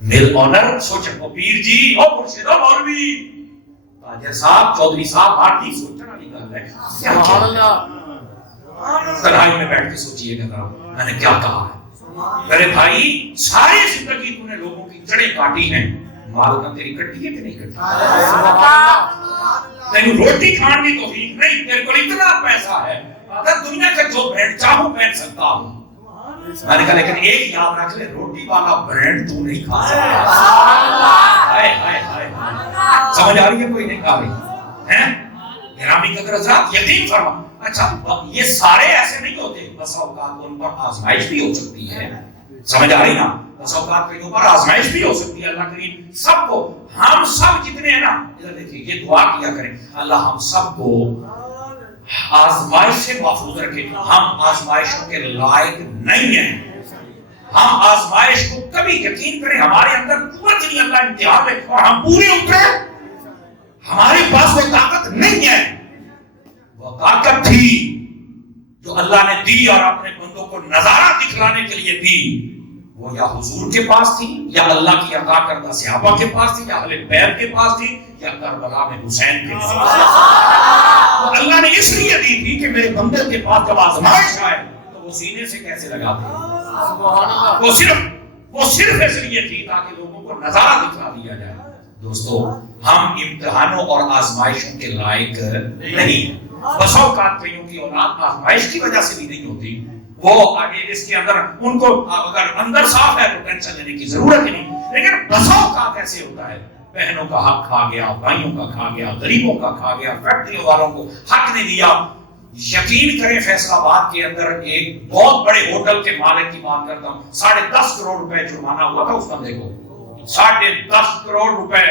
میل آنر سوچنا، پیر جی اور مرشد مولوی تاجر صاحب چودھری صاحب بھارتی سوچنا نہیں گل ہے، سبحان اللہ تنہائی میں بیٹھ کے سوچئے گا میں نے کیا کہا ہے؟ میرے بھائی ساری زندگی تو نے لوگوں کی جڑیں کاٹی ہیں، مال کا تیری کٹی ہے کہ نہیں کٹی؟ تیری روٹی کھان کی توفیق نہیں، تیرے کو اتنا پیسہ ہے اگر دنیا کا جو برینڈ چاہوں پہن سکتا ہوں، میں نے کہا لیکن ایک یاد رکھ لے روٹی والا برینڈ تو نہیں کھا سکتا۔ سمجھ آ رہی ہے کوئی نہیں کھا رہی ہیں؟ گرامی قدر حضرات یقین فرما، اچھا یہ سارے ایسے نہیں ہوتے، بس اوقات ان پر آزمائش بھی ہو سکتی ہے، سمجھ آ رہی نا؟ بس اوقات کے اوپر آزمائش بھی ہو سکتی ہے، اللہ کریم سب کو، ہم سب جتنے ہیں نا، ادھر دیکھیے یہ دعا کیا کریں اللہ ہم سب کو آزمائش سے محفوظ رکھے، ہم آزمائشوں کے لائق نہیں ہیں، ہم آزمائش کو کبھی یقین کریں ہمارے اندر قوت نہیں، اللہ امتحان ہے اور ہم پورے اترے، ہمارے پاس وہ طاقت نہیں ہے، وہ طاقت تھی جو اللہ نے دی اور اپنے بندوں کو نظارہ دکھلانے کے لیے دی، وہ یا حضور کے پاس تھی یا اللہ کی عطا کردہ صحابہ کے پاس تھی یا اہل بیت کے پاس تھی یا کربلا میں حسین کے پاس تھی، تو اللہ نے اس لیے دی تھی کہ میرے بندوں کے پاس جب آزمائش آئے تو وہ سینے سے کیسے لگاتے، وہ صرف اس لیے تھی تاکہ لوگوں کو نظارہ دکھا دیا جائے۔ دوستو ہم امتحانوں اور آزمائشوں کے لائق نہیں ہیں، بس اوقات کئیوں کی اولاد آزمائش کی وجہ سے بھی نہیں ہوتی، وہ آگے اس کے اندر ان کو اگر اندر صاف ہے تو ٹینشن لینے کی ضرورت ہی نہیں، لیکن بس اوقات ایسے ہوتا ہے بہنوں کا حق کھا گیا، بھائیوں کا کھا گیا، غریبوں کا کھا گیا، فیکٹری والوں کو حق نہیں دیا۔ یقین کریں فیصل آباد کے اندر ایک بہت بڑے ہوٹل کے مالک کی بات کرتا ہوں، 10.5 کروڑ روپے جرمانہ ہوا تھا اس بندے کو، 10.5 کروڑ روپے۔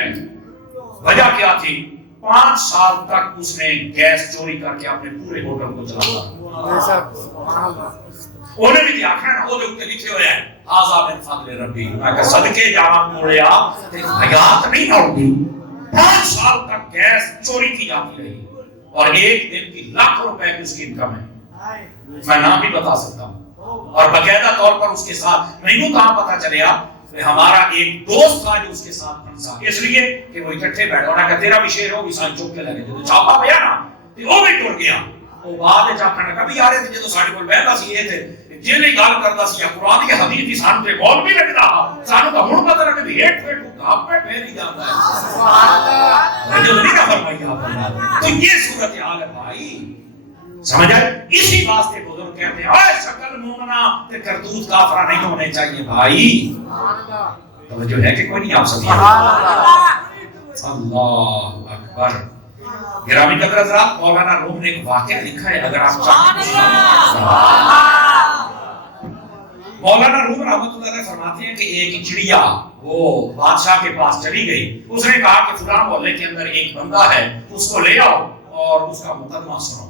وجہ کیا تھی؟ 5 سال تک اس نے گیس چوری کر کے اپنے پورے ہوٹل کو چلاتا، انہیں بھی دیکھا نا وہ لوگ لکھے ہوئے ہیں آزاد من فضل ربی، میں کہ صدقے جانا موڑیا حیات نہیں ہوگی، 5 سال تک گیس چوری کی جاتی رہی اور ایک دن کی لاکھ روپے کی اس کی انکم ہے، میں نام بھی بتا سکتا ہوں، اور باقاعدہ طور پر اس کے ساتھ مینو کہاں پتا چلیا کہ ہمارا ایک دوست تھا جو اس کے ساتھ پھنسا، اس لیے کہ وہ اکٹھے بیٹھا ہونا کہ تیرا بھی شیر ہو ویسا چوک کے لگے جو چھاپا پیا نا وہ بھی ٹر گیا، وہ بعد جا کھڑا کبھی آ رہے تھے جو ساڑھے کول بیٹھا سی یہ تھے جنہیں گال کرتا سی یا قرآن کی حدیث کی سانو تے بول بھی لگ رہا سانو کا مڑ پتہ رکھے بھی ایک پھیٹ کو گھاپ پہ پھیر ہی جاتا ہے، سبحان اللہ جو نہیں نہ فرمائی آپ، تو یہ صورتحال ہے بھائی، سمجھ آئے؟ اسی واسطے بزرگ کہتے ہیں اے شکل مومنہ تے کرتوت کافرہ نہیں ہونے چاہیے بھائی، توجہ ہے کہ کوئی نہیں آپ سبھی اللہ اکبر۔ گرامی قدر حضرات مولانا روم نے ایک واقعہ لکھا ہے، اگر آپ چاہیں مولانا روم رحمۃ اللہ علیہ فرماتے ہیں کہ ایک چڑیا وہ بادشاہ کے پاس چلی گئی، اس نے کہا کہ فلاں محلے کے اندر ایک بندہ ہے اس کو لے آؤ اور اس کا مقدمہ سنو،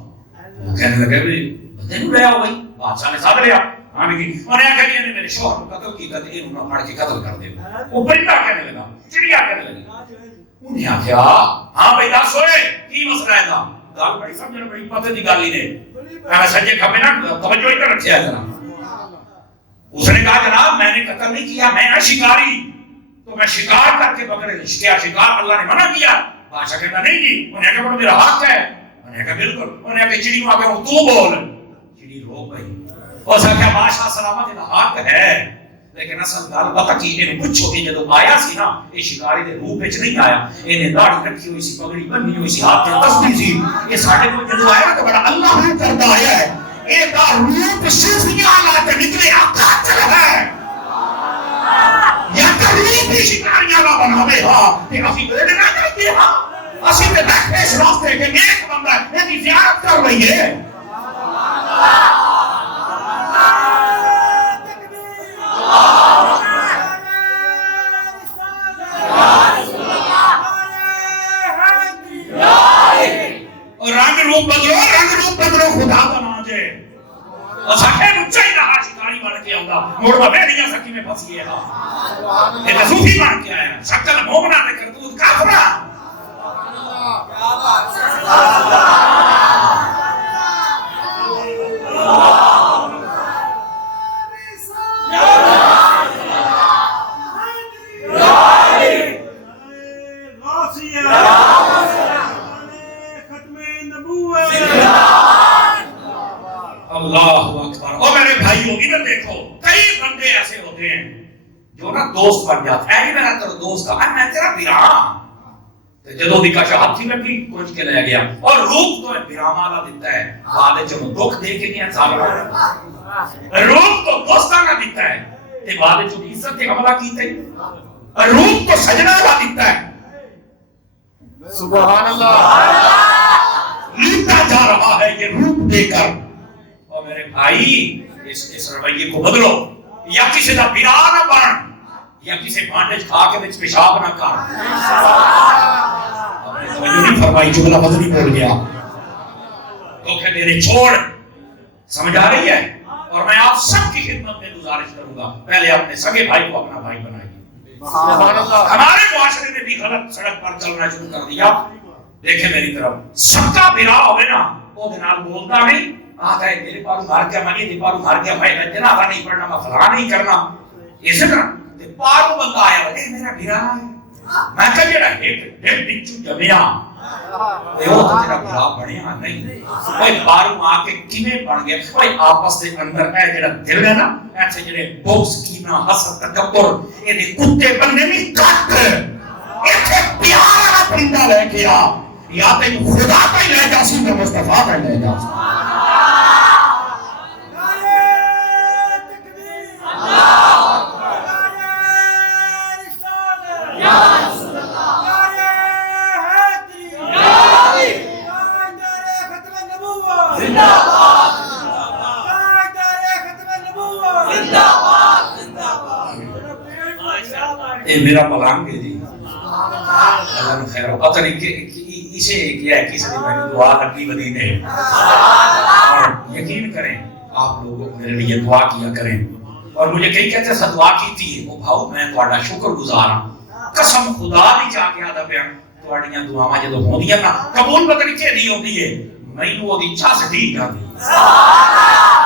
وہ کہنے لگے بندے کو لے آؤ بھائی، بادشاہ نے ساتھ لیا، آنے کی انہیں کہا کہ میرے شوہر کو قتل کی قتل انہوں نے پڑھ کے قتل کر دے، وہ پرندہ کہنے لگا، چڑیا کہنے لگی، انہیں کیا ہاں بھائی دس ہوئے کی مسئلہ ہے تھا، گال بڑی سمجھنا بڑی پتہ دی گالی نے کہا سجے کھپے نا توجہ ادھر رکھیا ہے جناب، اس نے کہا جناب میں نے قتل نہیں کیا، میں نے شکاری، تو میں شکار کر کے پکڑے، کیا شکار اللہ نے منع کیا؟ بادشاہ کہتا نہیں جی، انہیں کہا میرا حق ہے، انہیں کہا بالکل، انہیں کہا چڑی وہاں کہ تو بول، چڑی رو گئی، اس نے کہا بادشاہ سلامت حق ہے، لیکن اصل گل پتہ کی انہیں پوچھو کہ جدو آیا سی نا یہ شکاری دے روپ وچ نہیں آیا، انہیں داڑھی رکھی ہوئی سی، پگڑی بنی ہوئی سی، ہاتھ میں تسبیح سی، یہ ساڈے کو جدو آیا تو بڑا اللہ نے کرتا آیا ہے، ایک روپ صوفیاں لا کے نکلے قاتل ہے، یا کبھی بھی شکاریاں نہ بناوے ہاں کہ اسی بولے نہ کرتے ہاں، اسی تے بیٹھے اس راستے کہ ایک بندہ ہے یہ زیارت کر رہی ہے، رنگ روپ بدلو خدا کا نام جے اور ساکھے مجھے ہی رہا شکاری بن کے آؤں گا موڑ میں نہیں سکی میں پھنس گیا یہ تو صوفی بن کے آیا شکل مومنہ نے کرتوت کافرہ اور میرے بھائیوں ادھر دیکھو کئی بندے ایسے ہوتے ہیں جو نا دوست بن جاتے ہیں میرا تیرا دوست کا میں تیرا بھرا جدو دی کاشا ہاتھی لگی کچھ کے لے گیا اور روپ تو بھرا مالا دیتا ہے بعد جب دکھ دے کے نہیں ہے روپ تو دوستانہ دیتا ہے تے بعد جو عزت کے حملہ کیتے ہیں روپ تو سجنہ کا دیتا ہے سبحان اللہ لیتا جا رہا ہے یہ روپ دے کر اور میرے بھائی اس رویے کو بدلو یا کسی دا بنا نہ بن یا کسی بانڈج کھا کے وچ پیشاب نہ کر توجہ نہیں فرمائی جملہ بدلی بول گیا دھوکے دینے چھوڑ سمجھ آ رہی ہے اور میں آپ سب کی خدمت میں گزارش کروں گا پہلے اپنے سگے بھائی کو اپنا بھائی بنائیے ہمارے معاشرے نے بھی غلط سڑک پر چلنا شروع کر دیا دیکھیں میری طرف سب کا بھرا ہوئے نا وہ دنال بولتا نہیں آتا ہے تیرے پارو مار گیا میں تیرے پارو مار گیا میں جنازہ نہیں پڑھنا میں فلاں نہیں کرنا اسی طرح پارو بندہ آیا اے میرا بھرا ہے میں کہا جڑا ایک ڈچو جمیا وہ تو تیرا بھرا بنیا نہیں کوئی پارو آ کے کیویں بن گیا کوئی آپس دے اندر اے جڑا دل ہے نا ایسے جڑے بغض کینہ حسد تکبر اے دے کتے بننے نہیں کٹ ایتھے پیار دا پرندہ لے کے آ یا تے خدا پہ لے جا سی تے مصطفیٰ پہ لے جا میرا پلان کے جی اللہ نے خیر پتہ نہیں کہ اسے کیا ہے کسی نے میری دعا لگی بدی نے اور یقین کریں آپ لوگوں میرے لیے دعا کیا کریں اور مجھے کئی کہتے ہیں دعا کی تھی وہ بھاؤ میں تھوڑا شکر گزار ہوں قسم خدا نہیں چاہ کے آدھا پیا تھوڑیاں دعاواں جدوں ہوندیاں نا قبول پتہ نہیں کہ نہیں ہوندی ہے مینوں وہ اچھا سے ٹھیک جاندی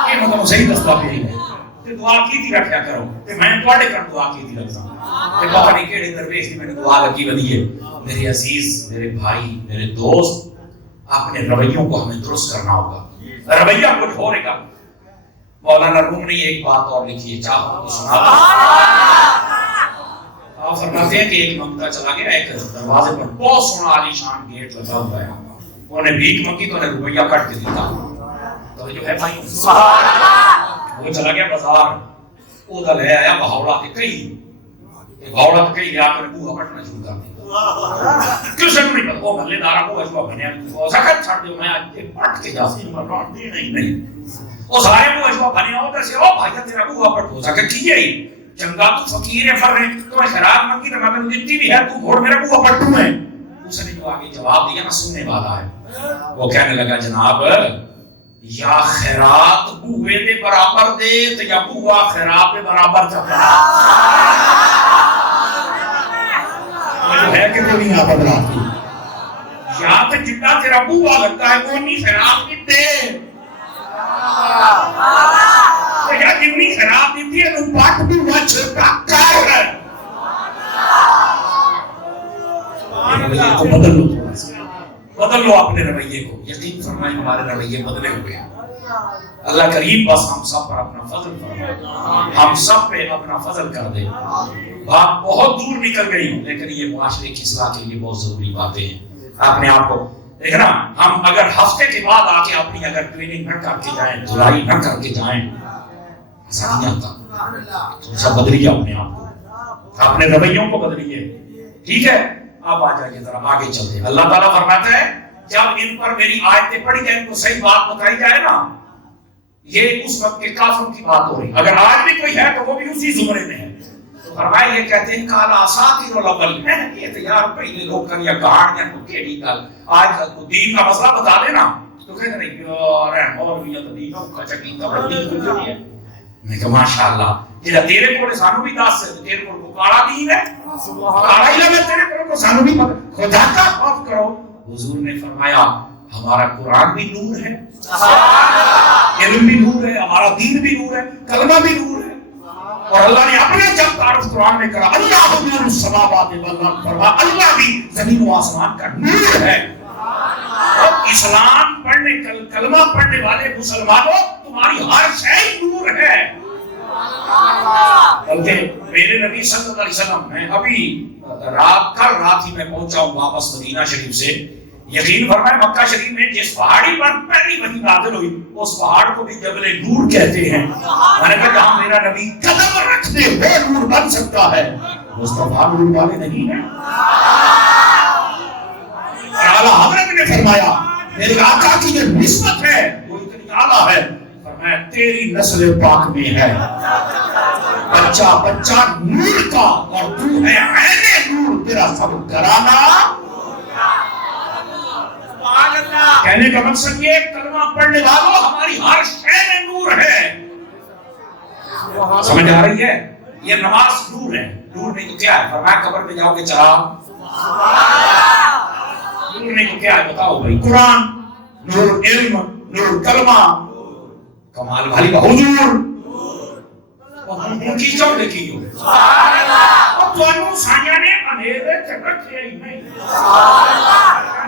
یہ مطلب صحیح دستا پیا تے دعا کیتی رکھیا کرو تے میں تواڈے کر دعا کیتی رکھاں تے پتہ نہیں کیڑے درویش دی میں دعا لگی ودی ہے میرے عزیز میرے بھائی میرے دوست اپنے رویوں کو ہمیں درست کرنا ہوگا رویہ کچھ ہو رہے گا مولانا روم نے ایک بات اور لکھی ہے چاہو تو سنا آپ فرماتے ہیں کہ ایک منگتا چلا گیا ایک دروازے پر بہت سونا عالی شان گیٹ لگا ہوا ہے انہوں نے بھیک منگی تو انہیں روپیہ کٹ کے دیتا تو جو ہے بھائی وہ چلا گیا بازار وہ دل ہے آیا بہاوڑا کے کئی بہاوڑا کے کئی لیا کر بوہا پٹنا شروع کر دیا کیوں سن نہیں پتا وہ محلے دارا کو اجوا بنیا وہ سکت چھڑ دیو میں آج پٹ کے جا سی مران دی نہیں وہ سارے کو اجوا بنیا ادھر سے او بھائی تیرا بوہا پٹ ہو سکے کی ہے چنگا تو فقیر ہے فر تو خراب منگی تو میں نے دیتی بھی ہے تو گھوڑ میرا بوہا پٹوں ہے اس نے جو آگے جواب دیا نا سننے والا ہے وہ کہنے لگا جناب یا خیرات بوہے دے برابر دے تو یا بوہا خیرات دے برابر چکا جو ہے کہ تو نہیں آتا بلاتی یا تو جتنا تیرا بوہا لگتا ہے وہ نہیں خیرات کی دے تو یا جتنی خیرات دیتی ہے تو پاٹ بوہا چھتا کر ہے رویے کو بدل لو تھوڑا سا بدل لو اپنے رویے کو یقین فرمائیں ہمارے رویے بدلے ہوئے ہیں اللہ کریم بس ہم سب پر اپنا فضل فرمائے ہم سب پہ اپنا فضل کر دے بات بہت دور نکل گئی لیکن یہ معاشرے کی اصلاح کے لیے بہت ضروری باتیں ہیں اپنے آپ کو دیکھنا ہم اگر ہفتے کے بعد آ کے اپنی اگر ٹریننگ نہ کر کے جائیں دھلائی نہ کر کے جائیں ایسا نہیں آتا سب بدلیے اپنے آپ کو اپنے رویوں کو بدلیے ٹھیک ہے اب آ جائیے ذرا آگے چلتے ہیں اللہ تعالیٰ فرماتا ہے جب ان پر میری آیتیں پڑھی جائیں تو صحیح بات بتائی جائے نا یہ اس وقت کے کافروں کی بات ہو رہی اگر آج بھی کوئی ہے تو وہ بھی اسی زمرے میں ہے تو فرمایا یہ کہتے ہیں کالا اساطیر الاول یہ تو یار پہلے لوگ کر یا کہانیاں کو کیڑی گل آج کو دین کا مسئلہ بتا دینا تو کہتے ہیں یار ہے مولوی تو دین کا چکی کا دین کو نہیں ہے میں کہ ماشاءاللہ جڑا تیرے کول سانو بھی دس تیرے کول کالا دین ہے کالا ہی لگے تیرے کول کو سانو بھی خدا کا خوف کرو حضور نے فرمایا ہمارا قرآن بھی نور ہے علم بھی نور ہے ہمارا دین بھی نور ہے کلمہ بھی نور ہے اور اللہ نے اپنے جب تعارف قرآن میں کرا اللہ نور السماوات والارض فرما اللہ بھی زمین و آسمان کا نور ہے اور اسلام پڑھنے کلمہ پڑھنے والے مسلمانوں تمہاری ہر شے بلکہ میرے نبی صلی اللہ علیہ وسلم میں ابھی کل رات ہی میں پہنچا ہوں واپس مدینہ شریف سے، یقین فرمائے مکہ شریف میں جس پہاڑی پر پہلی وحی نازل ہوئی اس پہاڑ کو بھی جبل نور کہتے ہیں۔ میں نے کہا جہاں میرا نبی قدم رکھتے ہوئے نور بن سکتا ہے، مصطفیٰ نور والے نہیں ہیں۔ اعلیٰ حضرت نے فرمایا میرے آقا کی جو نسبت ہے وہ اتنی اعلیٰ ہے، فرمایا تیری نسل پاک میں ہے بچہ بچہ نور کا، اور تو ہے عین نور، تیرا سب گھرانہ۔ کہنے کا مقصد یہ کلمہ پڑھنے والوں ہماری ہر شے میں نور ہے۔ سمجھ آ رہی ہے؟ یہ نماز نور ہے، نور نہیں تو کیا ہے؟ فرمایا قبر میں جاؤ گے چراغ، نور نہیں تو کیا ہے بتاؤ بھائی؟ قرآن نور، علم نور، کلمہ کمال والی کا حضور کی چوڑ دیکھی ہو اب تو انہوں سانیہ نے اندھیرے چکر کیا ہی نہیں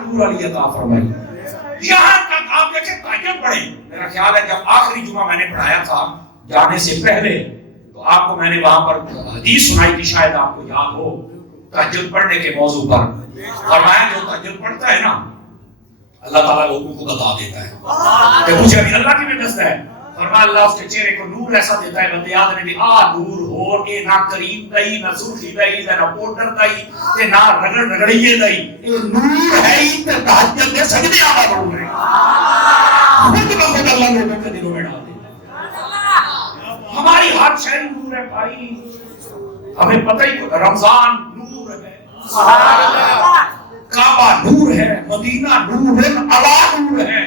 نور علی عطا فرمائی۔ یہاں تک آپ دیکھیں تاجب پڑھیں، میرا خیال ہے جب آخری جمعہ میں نے پڑھایا تھا جانے سے پہلے تو آپ کو میں نے وہاں پر حدیث سنائی تھی، شاید آپ کو یاد ہو، تہجد پڑھنے کے موضوع پر، اور میں جو تہجد پڑھتا ہے نا اللہ تعالیٰ لوگوں کو بتا دیتا ہے کہ مجھے ابھی اللہ کی میں دست ہے، فرمایا اللہ اس کے چہرے کو نور ایسا دیتا ہے بندے یاد نے بھی نور ہو اے نہ کریم دئی نہ سرخی دئی نہ پوڈر دئی تے نہ رگڑ رگڑیے دئی، اے نور ہے ہی تے تہجد کے سجدے آباد ہو گئے، خود بخود اللہ لوگوں کے دلوں میں ڈال دیتا۔ ہماری ہر شے نور ہے بھائی، ہمیں پتہ ہی رمضان نور ہے، کعبہ نور ہے، مدینہ نور ہے، اللہ نور ہے۔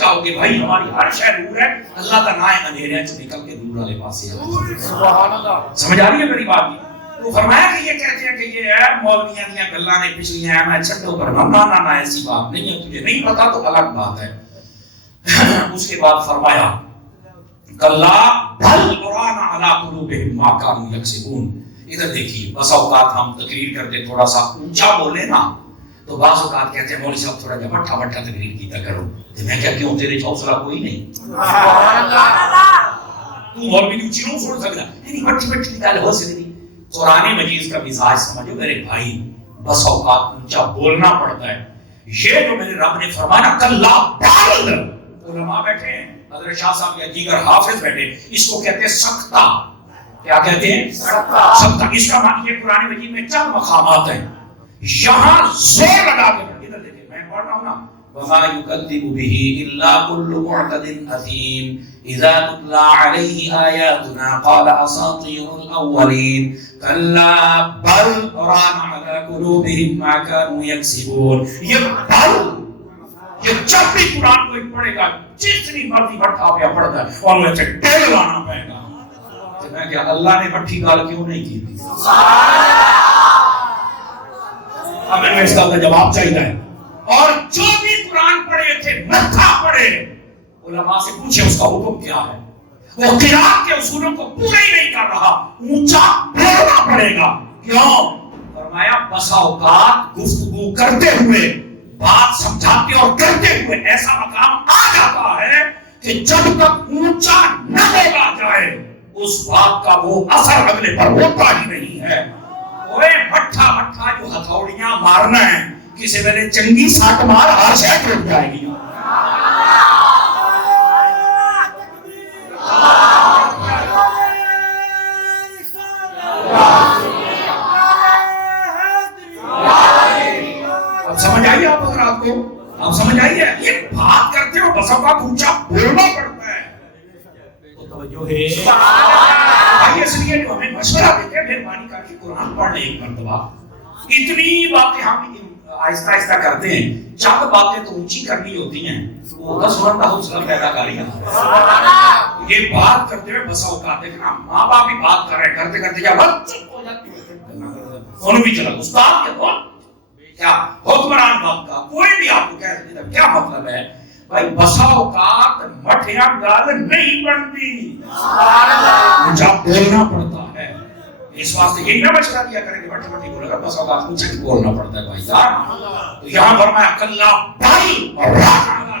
جاؤ گے بھائی ہماری ہر شے نور ہے، اللہ کا نام اندھیرے سے نکل کے نور والے پاس سبحان اللہ۔ سمجھ آ رہی ہے میری بات؟ تو فرمایا کہ یہ کہتے ہیں کہ یہ ہے مولویاں دیاں گلاں نے پچھلیاں ہیں، میں چھٹو پر نہ ایسی بات نہیں ہے، تجھے نہیں پتا تو الگ بات ہے۔ اس کے بعد فرمایا کلا بل قرآن علی قلوبہم ما کانوا یکسبون۔ ادھر دیکھیے بس اوقات ہم تقریر کرتے تھوڑا سا اونچا بولے نا تو بعض اوقات کہتے ہیں مولوی صاحب تھوڑا جا مٹھا مٹھا تقریر کیتا کرو، تو میں کیا کیوں تیرے حوصلہ کوئی نہیں؟ تو مولوی بھی اونچی نہیں سن سکتا، نہیں مٹھی مٹھی گل ہو سکتی۔ قرآن مجید کا مزاج سمجھو میرے بھائی، بس اوقات اونچا بولنا پڑتا ہے۔ یہ جو میرے رب نے فرمایا کلا بل، علماء بیٹھے ہیں، حضرت شاہ صاحب یا دیگر حافظ بیٹھے، اس کو کہتے ہیں سکتہ۔ کیا کہتے ہیں؟ سکتہ۔ اس کا معنی یہ قرآن مجید میں چند مقامات ہیں، یہاں زور لگا کے ادھر دیکھیں، میں پڑھ رہا ہوں نا وَمَا يُكَذِّبُ بِهِ إِلَّا كُلُّ مُعْتَدٍ أَثِيمٍ إِذَا تُتْلَى عَلَيْهِ آيَاتُنَا قَالَ أَسَاطِيرُ الْأَوَّلِينَ كَلَّا بَلْ رَانَ عَلَى قُلُوبِهِمْ مَا كَانُوا يَكْسِبُونَ۔ یہ بل، یہ جب بھی قرآن کوئی پڑھے گا جتنی مرضی بٹھا پیا پڑھتا ہے اور وہ اسے ٹیل لانا پڑے گا۔ تو میں کیا اللہ نے بٹھی گال کیوں نہیں کی تھی؟ اب میں اس کا جواب چاہیے ہے۔ اور جو بھی قرآن پڑھے تھے مٹھا پڑھے، علماء سے پوچھے اس کا حکم کیا ہے؟ وہ قرآن کے اصولوں کو پورا ہی نہیں کر رہا، اونچا بولنا پڑے گا۔ کیوں؟ فرمایا بسا اوقات گفتگو کرتے ہوئے، بات سمجھاتے اور کرتے ہوئے ایسا مقام آ جاتا ہے کہ جب تک اونچا نہ بولا جائے اس بات کا وہ اثر اگلے پر ہوتا ہی نہیں ہے۔ اوے مٹھا مٹھا جو ہتھوڑیاں مارنا ہے، کسی میں نے چنگی ساٹ مار ہر شے ٹوٹ جائے گی۔ اب سمجھ آئیے آپ حضرات کو؟ اب سمجھ آئیے یہ بات کرتے ہو بس اوقات اونچا بولنا پڑتا ہے۔ تو توجہ ہے بھائی، اس لیے جو ہمیں مشورہ دیتے ہیں مہربانی کر کے قرآن پڑھ لیں ایک مرتبہ۔ اتنی باتیں ہم آہستہ آہستہ کرتے ہیں، چند باتیں تو اونچی کرنی ہوتی ہیں، وہ بس سنن کا حوصلہ پیدا کر لیا۔ یہ بات کرتے ہوئے بس اوقات دیکھنا ماں باپ بھی بات کر رہے کرتے کرتے جب چپ ہو جاتی ہے انہوں بھی چلا استاد کے بہت کیا حکمران باپ کا کوئی بھی آپ کو کہہ دیتا کیا مطلب ہے بھائی؟ بسا اوقات مٹھیاں گال نہیں بنتی، جب بولنا پڑتا ہے۔ اس واسطے یہی نہ مشورہ دیا کریں کہ مٹھی مٹھی بولے گا، بس اوقات کچھ بولنا پڑتا ہے بھائی جان۔ تو یہاں فرمایا کلا بل ران علی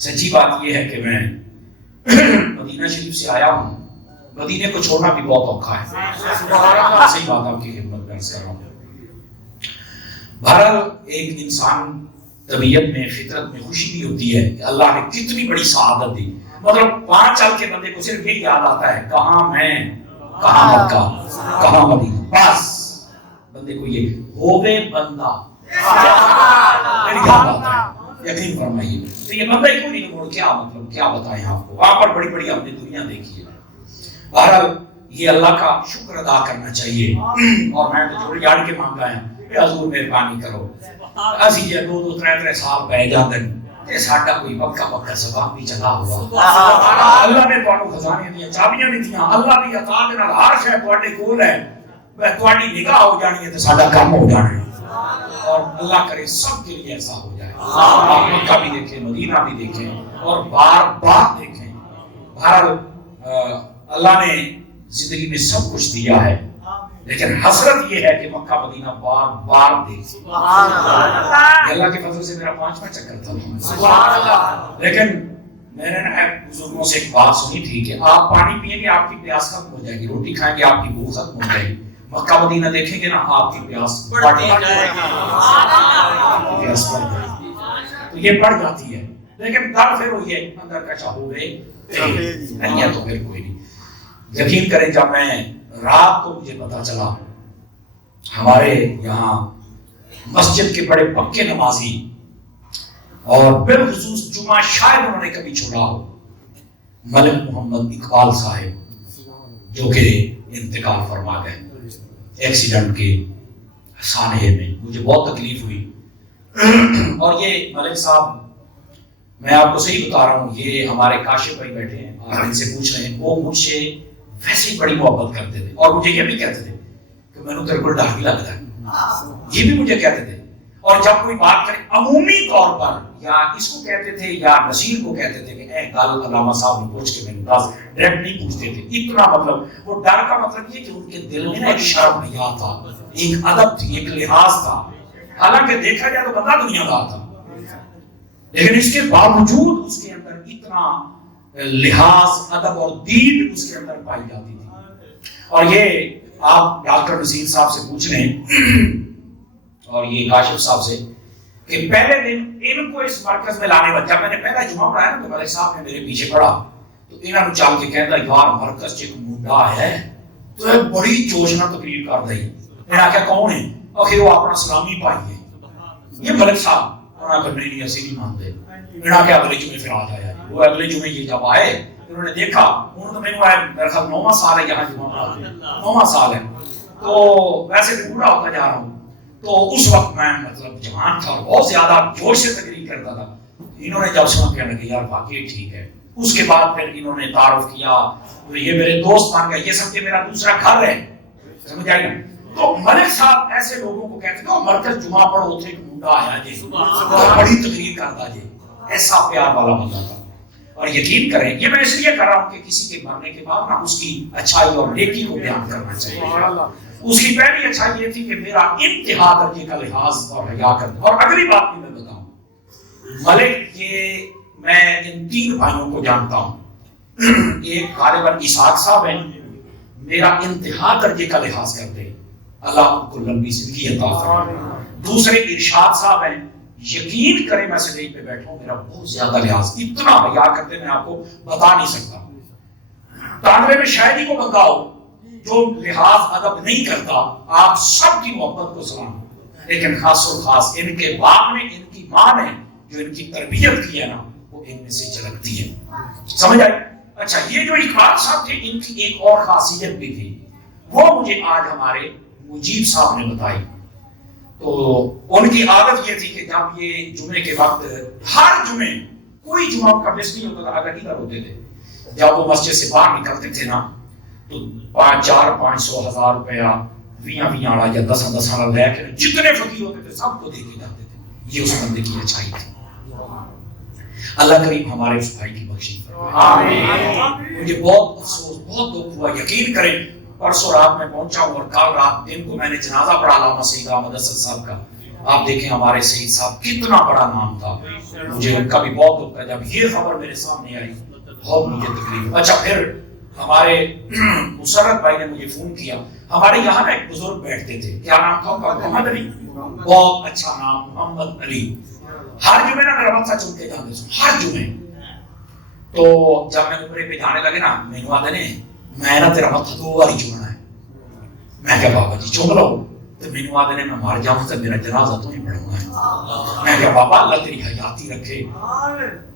سچی بات یہ ہے کہ میں مدینہ شریف سے آیا ہوں، مدینے کو چھوڑنا بھی بہت اوکھا ہے، صحیح بات آپ کی خدمت میں عرض کر رہا ہوں۔ بہرحال ایک انسان طبیعت میں فطرت میں خوشی بھی ہوتی ہے کہ اللہ نے کتنی بڑی سعادت دی، مطلب 5 سال کے بندے کو صرف یہ یاد آتا ہے کہاں میں، کہاں مکہ، کہاں مدینہ، بس بندے کو یہ ہووے بندہ یاد آتا ہے، یقین فرمائیے۔ تو یہ بندہ ہی کوئی نہیں موڑ، کیا مطلب کیا بتائیں آپ کو، وہاں پر بڑی بڑی ہم نے دنیا دیکھی ہے۔ بہرحال یہ اللہ کا شکر ادا کرنا چاہیے، اور میں تو جوڑی جاڑ کے مانگا ہے حضور مہربانی کرو، اسی جے 2-3 سال پہ جاندے تے ساڈا کوئی پکا سبب بھی چلا ہوا، اللہ نے تانوں خزانے دی چابیاں دتیاں، اللہ دی عطا دے نال ہر شے تواڈے کول ہے، تواڈی نگاہ ہو جانی ہے تے ساڈا کام ہو جانا ہے، اور اللہ کرے سب کے لیے ایسا ہو جائے، آپ مکہ بھی دیکھیں، مدینہ بھی دیکھیں، اور بار بار دیکھیں۔ بہرحال اللہ نے زندگی میں سب کچھ دیا ہے، لیکن حسرت یہ ہے کہ مکہ مدینہ بار بار دیکھیں۔ اللہ کے فضل سے میرا 5واں چکر تھا، لیکن میں نے بزرگوں سے ایک بات سنی تھی کہ آپ پانی پیئیں گے آپ کی پیاس ختم ہو جائے گی، روٹی کھائیں گے آپ کی بھوک ختم ہو جائے گی، مکہ مدینہ دیکھیں گے نا آپ کی پیاس بڑھ جائے گی، تو یہ بڑھ جاتی ہے، لیکن دل پھر وہی ہے اندر کا چاہو گے نہیں ہے تو پھر کوئی نہیں۔ یقین کریں جب میں رات کو مجھے پتا چلا ہمارے یہاں مسجد کے بڑے پکے نمازی، اور بالخصوص جمعہ شاید انہوں نے کبھی چھوڑا ہو، ملک محمد اقبال صاحب جو کہ انتقال فرما گئے ایکسیڈنٹ کے سانحے میں، مجھے بہت تکلیف ہوئی۔ اور یہ ملک صاحب میں آپ کو صحیح بتا رہا ہوں، یہ ہمارے کاشف بھائی بیٹھے ہیں، آپ ان سے پوچھ رہے ہیں، وہ مجھ سے ویسے ہی بڑی محبت کرتے تھے، اور مجھے یہ بھی کہتے تھے کہ میں نے تیرے کو ڈر بھی لگتا ہے، یہ بھی مجھے کہتے تھے۔ اور جب کوئی بات کرے عمومی طور پر یا اس کو کہتے تھے یا نصیر کو کہتے تھے کہ اے گل علامہ صاحب نے پوچھ کے میں نے بس ڈائریکٹ نہیں پوچھتے تھے، اتنا مطلب وہ ڈر کا مطلب یہ کہ ان کے دل میں ایک شرم حیا تھا، ایک ادب تھی، ایک لحاظ تھا، حالانکہ دیکھا جائے تو بندہ دنیا دار تھا، لیکن اس کے باوجود اس کے اندر اتنا لحاظ، ادب اور دین اس کے اندر پائی جاتی تھی۔ اور یہ آپ ڈاکٹر نصیر صاحب سے پوچھ لیں اور یہ کاشف صاحب سے کہ پہلے دن ان کو اس مرکز میں لانے بعد جب میں نے پہلا جمعہ پڑھایا نا تو ملک صاحب نے میرے پیچھے پڑھا تو انہوں نے چل کے کہتا یار مرکز چ ایک منڈا ہے تو یہ بڑی جوش نال تقریر کر رہی، میں نے کہا کون ہے؟ آخر وہ اپنا سلامی پائی ہے، یہ ملک صاحب۔ انہوں نے کہا نہیں ایسے نہیں مانتے، میں نے کہا اگلے جمعے پھر آ جایا۔ وہ اگلے جمعے یہ جب آئے انہوں نے دیکھا، انہوں نے میرے میرا خیال 9واں سال ہے یہاں جمعہ پڑھاتے ہیں، 9واں سال ہے، تو ویسے بھی بوڑھا ہوتا جا رہا ہوں، تو اس وقت میں مطلب جوان تھا اور بہت زیادہ جوش سے تقریر کرتا تھا۔ انہوں نے جب سنا کہنے لگے یار واقعی ٹھیک ہے، اس کے بعد پھر انہوں نے تعارف کیا، تو یہ میرے دوست بن گئے، یہ سب کے میرا دوسرا گھر ہے، سمجھ آئی نا۔ تو ملک صاحب ایسے لوگوں کو کہتے ہیں مرکز جمعہ پڑھو تھے ایک منڈا آیا جی بڑی تقریر کرتا جی، ایسا پیار والا بندہ تھا۔ اور یقین کریں یہ میں اس لیے کر رہا ہوں کہ کسی کے مرنے کے بعد نا اس کی اچھائی اور نیکی کو بیان کرنا چاہیے۔ اس کی پہلی اچھائی یہ تھی کہ میرا انتہا درجے کا لحاظ اور حیا کرتا۔ اور اگلی بات بھی میں بتاؤں، ملک یہ میں ان 3 بھائیوں کو جانتا ہوں، ایک غالباً اسحاق صاحب ہیں، میرا انتہا درجے کا لحاظ کرتے ہیں، اللہ ان کو لمبی زندگی عطا فرمائے۔ دوسرے ارشاد صاحب ہیں، یقین کریں میں سٹیج پہ بیٹھا ہوں میرا بہت زیادہ لحاظ، اتنا حیا کرتے میں آپ کو بتا نہیں سکتا۔ تانوے میں شاید ہی کو بندہ ہو جو لحاظ ادب نہیں کرتا، آپ سب کی محبت کو سلام، لیکن خاص اور خاص ان کے باپ نے، ان کی ماں نے جو ان کی تربیت کی ہے نا وہ ان میں سے جھلکتی ہے، سمجھ آئی؟ اچھا یہ جو اقبال صاحب تھے ان کی ایک اور خاصیت بھی تھی، وہ مجھے آج ہمارے مجیب صاحب نے بتائی۔ تو ان کی عادت یہ تھی کہ جب یہ جمعے کے وقت ہر جمعے کوئی جمعہ کا مس نہیں ہوتا تھا، اگر ادھر ہوتے تھے جب وہ مسجد سے باہر نکلتے تھے نا تو 400-500 روپیہ 20 والا یا 10 والا لے کے جتنے فقیر ہوتے تھے سب کو دے کے جاتے تھے۔ یہ اس بندے کی اچھائی تھی۔ اللہ کریم ہمارے اس بھائی کی بخشش فرمائے آمین۔ مجھے بہت افسوس، بہت دکھ ہوا، یقین کریں پرسوں رات میں پہنچا ہوں اور کل رات دن کو میں نے جنازہ پڑھا علامہ سید احمد اسد صاحب کا، آپ دیکھیں ہمارے سعید صاحب کتنا بڑا نام تھا، مجھے ان کا بھی بہت دکھ ہے جب یہ خبر میرے سامنے آئی، بہت مجھے تکلیف۔ اچھا پھر ہمارے مسرت بھائی نے مجھے فون کیا، ہمارے یہاں نا ایک بزرگ بیٹھتے تھے، کیا نام تھا ان کا؟ محمد علی، بہت اچھا نام محمد علی۔ ہر جمعے نا میرا مقصد چن کے جانے سے، ہر جمعے۔ تو جب میں اوپرے پہ جانے لگے نا، میں نے آدھے میں نا تیرا مقصد 2 بار ہی چننا ہے۔ میں کہا بابا جی چن لو، تو میں نے آدھے میں مار جاؤں تو میرا جنازہ تو نہیں پڑھوں گا۔ میں کہا بابا اللہ تیری حیاتی رکھے،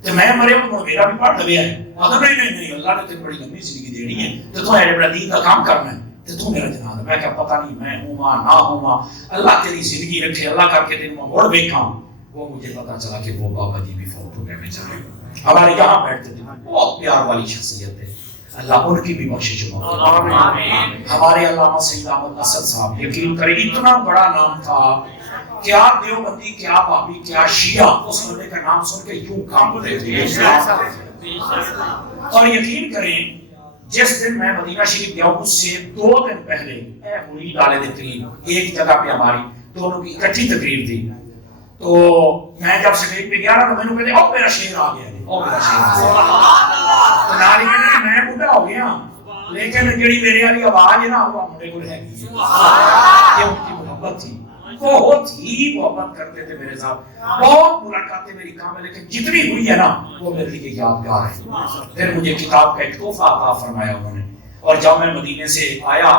تو میں مرے ہوں میرا بھی پڑھ لگیا ہے۔ آدھے نہیں اللہ نے تیری بڑی لمبی زندگی دینی ہے، تو تو ایڈ بڑا دین کا کام کرنا ہے، تو میرا جنازہ۔ میں کہا پتہ نہیں میں ہوں ماں نہ ہوں ماں، اللہ تیری زندگی رکھے، اللہ کر کے تیری موڑ دیکھا ہوں۔ وہ مجھے پتا چلا کہ وہ بابا جی بھی فوت ہو گئے بیچارے، ہمارے یہاں بیٹھتے تھے، بہت پیار والی شخصیت ہے، اللہ ان کی بھی بخشش ہو۔ ہمارے علامہ سید احمد اسد صاحب، یقین کریں اتنا بڑا نام تھا، کیا دیوبندی کیا بابی کیا شیعہ اس بندے کا نام سن کے یوں کانپتے تھے۔ اور یقین کریں جس دن میں مدینہ شریف گیا اس سے 2 دن پہلے اے مرید والے تقریر ایک جگہ پہ ہماری دونوں کی اکٹھی تقریر تھی، تو میں جب سٹیج پہ گیا نا تو میں نے کہا او میرا شعر آ گیا، او میرا شعر تو ناری کہنے میں بوڑھا ہو گیا لیکن جڑی میرے والی آواز ہے نا وہ مجھے کو ہے یہ ان کی محبت تھی، بہت ہی محبت کرتے تھے میرے ساتھ، بہت ملاقاتیں میری کام ہے لیکن جتنی ہوئی ہے نا وہ میرے لیے یادگار ہے۔ پھر مجھے کتاب کا ایک تحفہ عطا فرمایا انہوں نے، اور جب میں مدینے سے آیا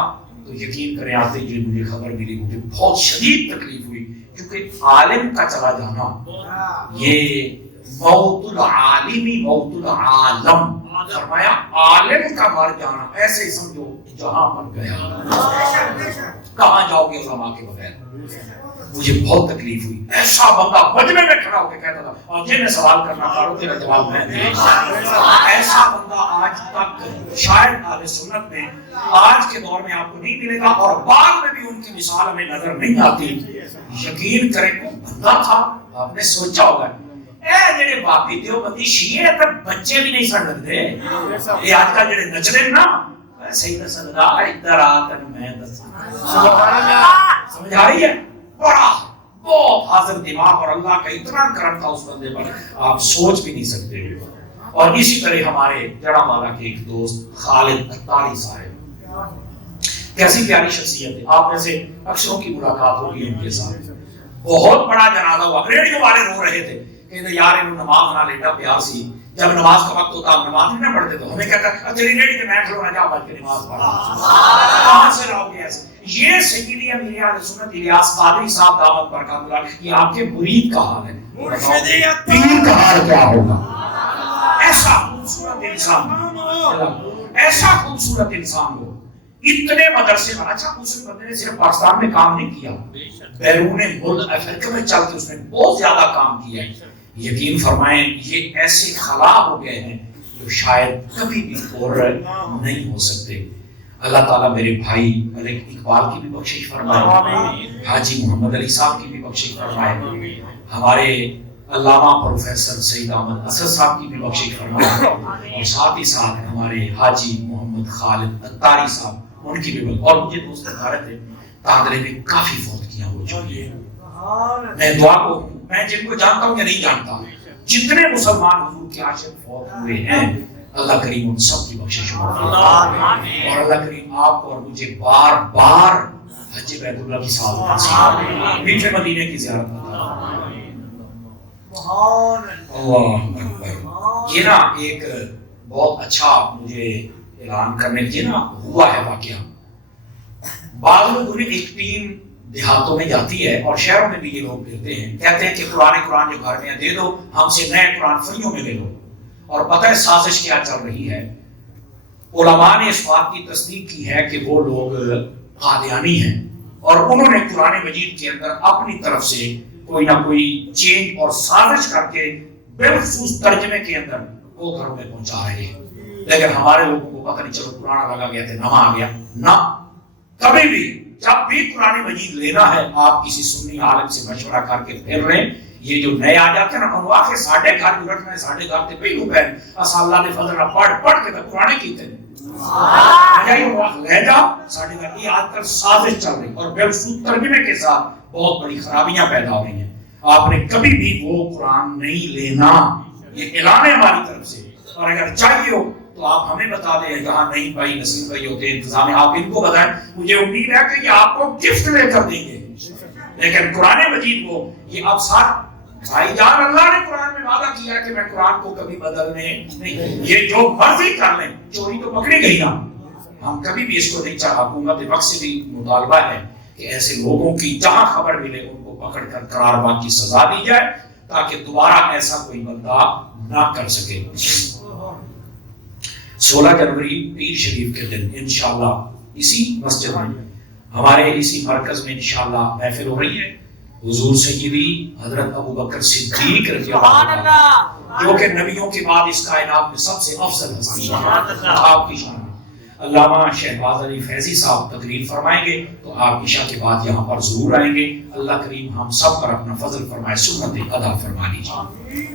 تو یقین کریں آتے ہی مجھے خبر ملی، مجھے بہت شدید تکلیف ہوئی، کیونکہ عالم کا چلا جانا یہ موت العالمی موت العالم، فرمایا عالم کا مر جانا ایسے ہی سمجھو جہاں مر گیا، کہاں جاؤ گے علماء کے بغیر۔ مجھے بہت تکلیف ہوئی، ایسا بندہ بجنے میں کھڑا ہو کے کہتا تھا اور یہ میں سوال کرنا پڑھو تیرا جواب میں دے، ایسا بندہ آج تک شاید اہل سنت میں آج کے دور میں آپ کو نہیں ملے گا، اور بعد میں بھی ان کی مثال ہمیں نظر نہیں آتی۔ یقین کریں کوئی بندہ تھا، آپ نے سوچا ہوگا اے جڑے باپی دیوبندی شیعہ تک بچے بھی نہیں سن لگتے، یہ آج کل جڑے نچ رہے نا صحیح دسن دا ادھر آ تن میں دساں، سمجھ آ رہی ہے؟ بڑا بہت حاضر دماغ، اور اللہ کا اتنا کرم تھا اس بندے پر آپ سوچ بھی نہیں سکتے۔ اور اسی طرح ہمارے جڑا والا کے ایک دوست خالد اتاری صاحب، کیسی پیاری شخصیت ہے، آپ میں سے اکثروں کی ملاقات ہوگی ان کے ساتھ، بہت بڑا جنازہ ہوا، ریڈیو والے رو رہے تھے کہ یار انہوں نماز نہ لیتا پیار سی، جب نماز کا وقت ہوتا ہم نماز نہیں پڑھتے تو ہمیں کہتا تیری ریڈی پہ میں کھلونا جا بچ کے نماز پڑھا، کہاں سے رہو گے ایسے؟ یہ سیدی امیر اہل سنت الیاس قادری صاحب دعوت برکات اللہ، یہ آپ کے مرید کا حال ہے، پیر کا حال کیا ہوگا؟ ایسا خوبصورت انسان، ایسا خوبصورت انسان ہو، اتنے مدرسے میں، اچھا اس بندے نے صرف پاکستان میں کام نہیں کیا، بیرون ملک افریقہ میں چل کے اس نے بہت زیادہ کام کیا ہے۔ یقین فرمائیں یہ ایسے خلا ہو گئے ہیں جو شاید کبھی بھی اور نہیں ہو سکتے۔ اللہ تعالیٰ میرے بھائی ملک اقبال کی بھی بخشش فرمائے، حاجی محمد علی صاحب کی بھی بخشش فرمائے، ہمارے علامہ پروفیسر سید احمد اسد صاحب کی بھی بخشش فرمائے، اور ساتھ ہی ساتھ ہمارے حاجی محمد خالد اتاری صاحب ان کی بھی بخشش۔ اور مجھے دوست بھارت ہے تاندرے میں کافی فوتگیاں ہو چکی ہیں، میں دعا کو میں جن کو جانتا ہوں یا نہیں جانتا، جتنے مسلمان حضور کے عاشق فوت ہوئے ہیں اللہ کریم ان سب کی بخشش ہو، اور اللہ کریم آپ کو اور مجھے بار بار حج بیت اللہ کی سعادت نصیب، میٹھے مدینے کی زیارت اللہ اکبر۔ یہ نا ایک بہت اچھا مجھے اعلان کرنے کے نا ہوا ہے واقعہ، بعض لوگوں نے ایک ٹیم دیہاتوں میں جاتی ہے اور شہروں میں بھی یہ لوگ پھرتے ہیں، کہتے ہیں کہ قرآن جو گھر میں دے دو ہم سے نئے قرآن فریوں میں لے لو، اور پتہ ہے سازش کیا چل رہی ہے؟ علماء نے اس بات کی تصدیق کی ہے کہ وہ لوگ قادیانی ہیں، اور انہوں نے قرآن مجید کے اندر اپنی طرف سے کوئی نہ کوئی چینج اور سازش کر کے بالخصوص ترجمے کے اندر وہ گھروں میں پہنچا رہے ہیں، لیکن ہمارے لوگوں کو پتہ نہیں چلو پرانا لگا گیا تھا نواں آ گیا، نہ کبھی بھی جب بھی قرآن مجید لینا ہے آپ کسی سنی عالم سے مشورہ کر کے پھر رہے ہیں۔ یہ جو نئے آ جاتے ہیں نا انہوں آخر ساڑھے گھر جو رکھنا ہے ساڑھے گھر تے پہلو پہن اسا اللہ نے فضل پڑھ کے تو قرآن کیتے ہیں، لہجہ ساڑھے گھر یہ آج کل سازش چل رہی اور بالخصوص ترجمے کے ساتھ بہت بڑی خرابیاں پیدا ہو رہی ہیں. آپ نے کبھی بھی وہ قرآن نہیں لینا، یہ اعلان ہے ہماری طرف سے. اور اگر چاہیے ہو تو آپ ہمیں بتا دیں. یہاں نہیں بھائی نصیر بھائی ہوتے ہیں انتظام، آپ ان کو بتائیں. مجھے امید ہے کہ یہ آپ کو گفٹ لے کر دیں گے. لیکن قرآن مجید کو یہ اب ساتھ بھائی جان اللہ نے قرآن میں وعدہ کیا کہ میں قرآن کو کبھی بدلنے نہیں، یہ جو مرضی کر لیں. چوری تو پکڑی گئی نا، ہم کبھی بھی اس کو نہیں چاہا. حکومت وقت سے بھی مطالبہ ہے کہ ایسے لوگوں کی جہاں خبر ملے ان کو پکڑ کر قرار باد کی سزا دی جائے تاکہ دوبارہ ایسا کوئی بندہ نہ کر سکے. 16 جنوری پیر شریف کے دن انشاءاللہ اسی مسجد میں ہمارے اسی مرکز میں انشاءاللہ محفل ہو رہی ہے. حضور سیدی حضرت ابوبکر صدیق رضی اللہ عنہ جو کہ نبیوں کے بعد اس کائنات میں سب سے افضل ہستی ہے، آپ کی شان میں علامہ شہباز علی فیضی صاحب تقریر فرمائیں گے تو آپ عشاء کے بعد یہاں پر ضرور آئیں گے. اللہ کریم ہم سب پر اپنا فضل فرمائے، سنت ادا فرما لیجیے.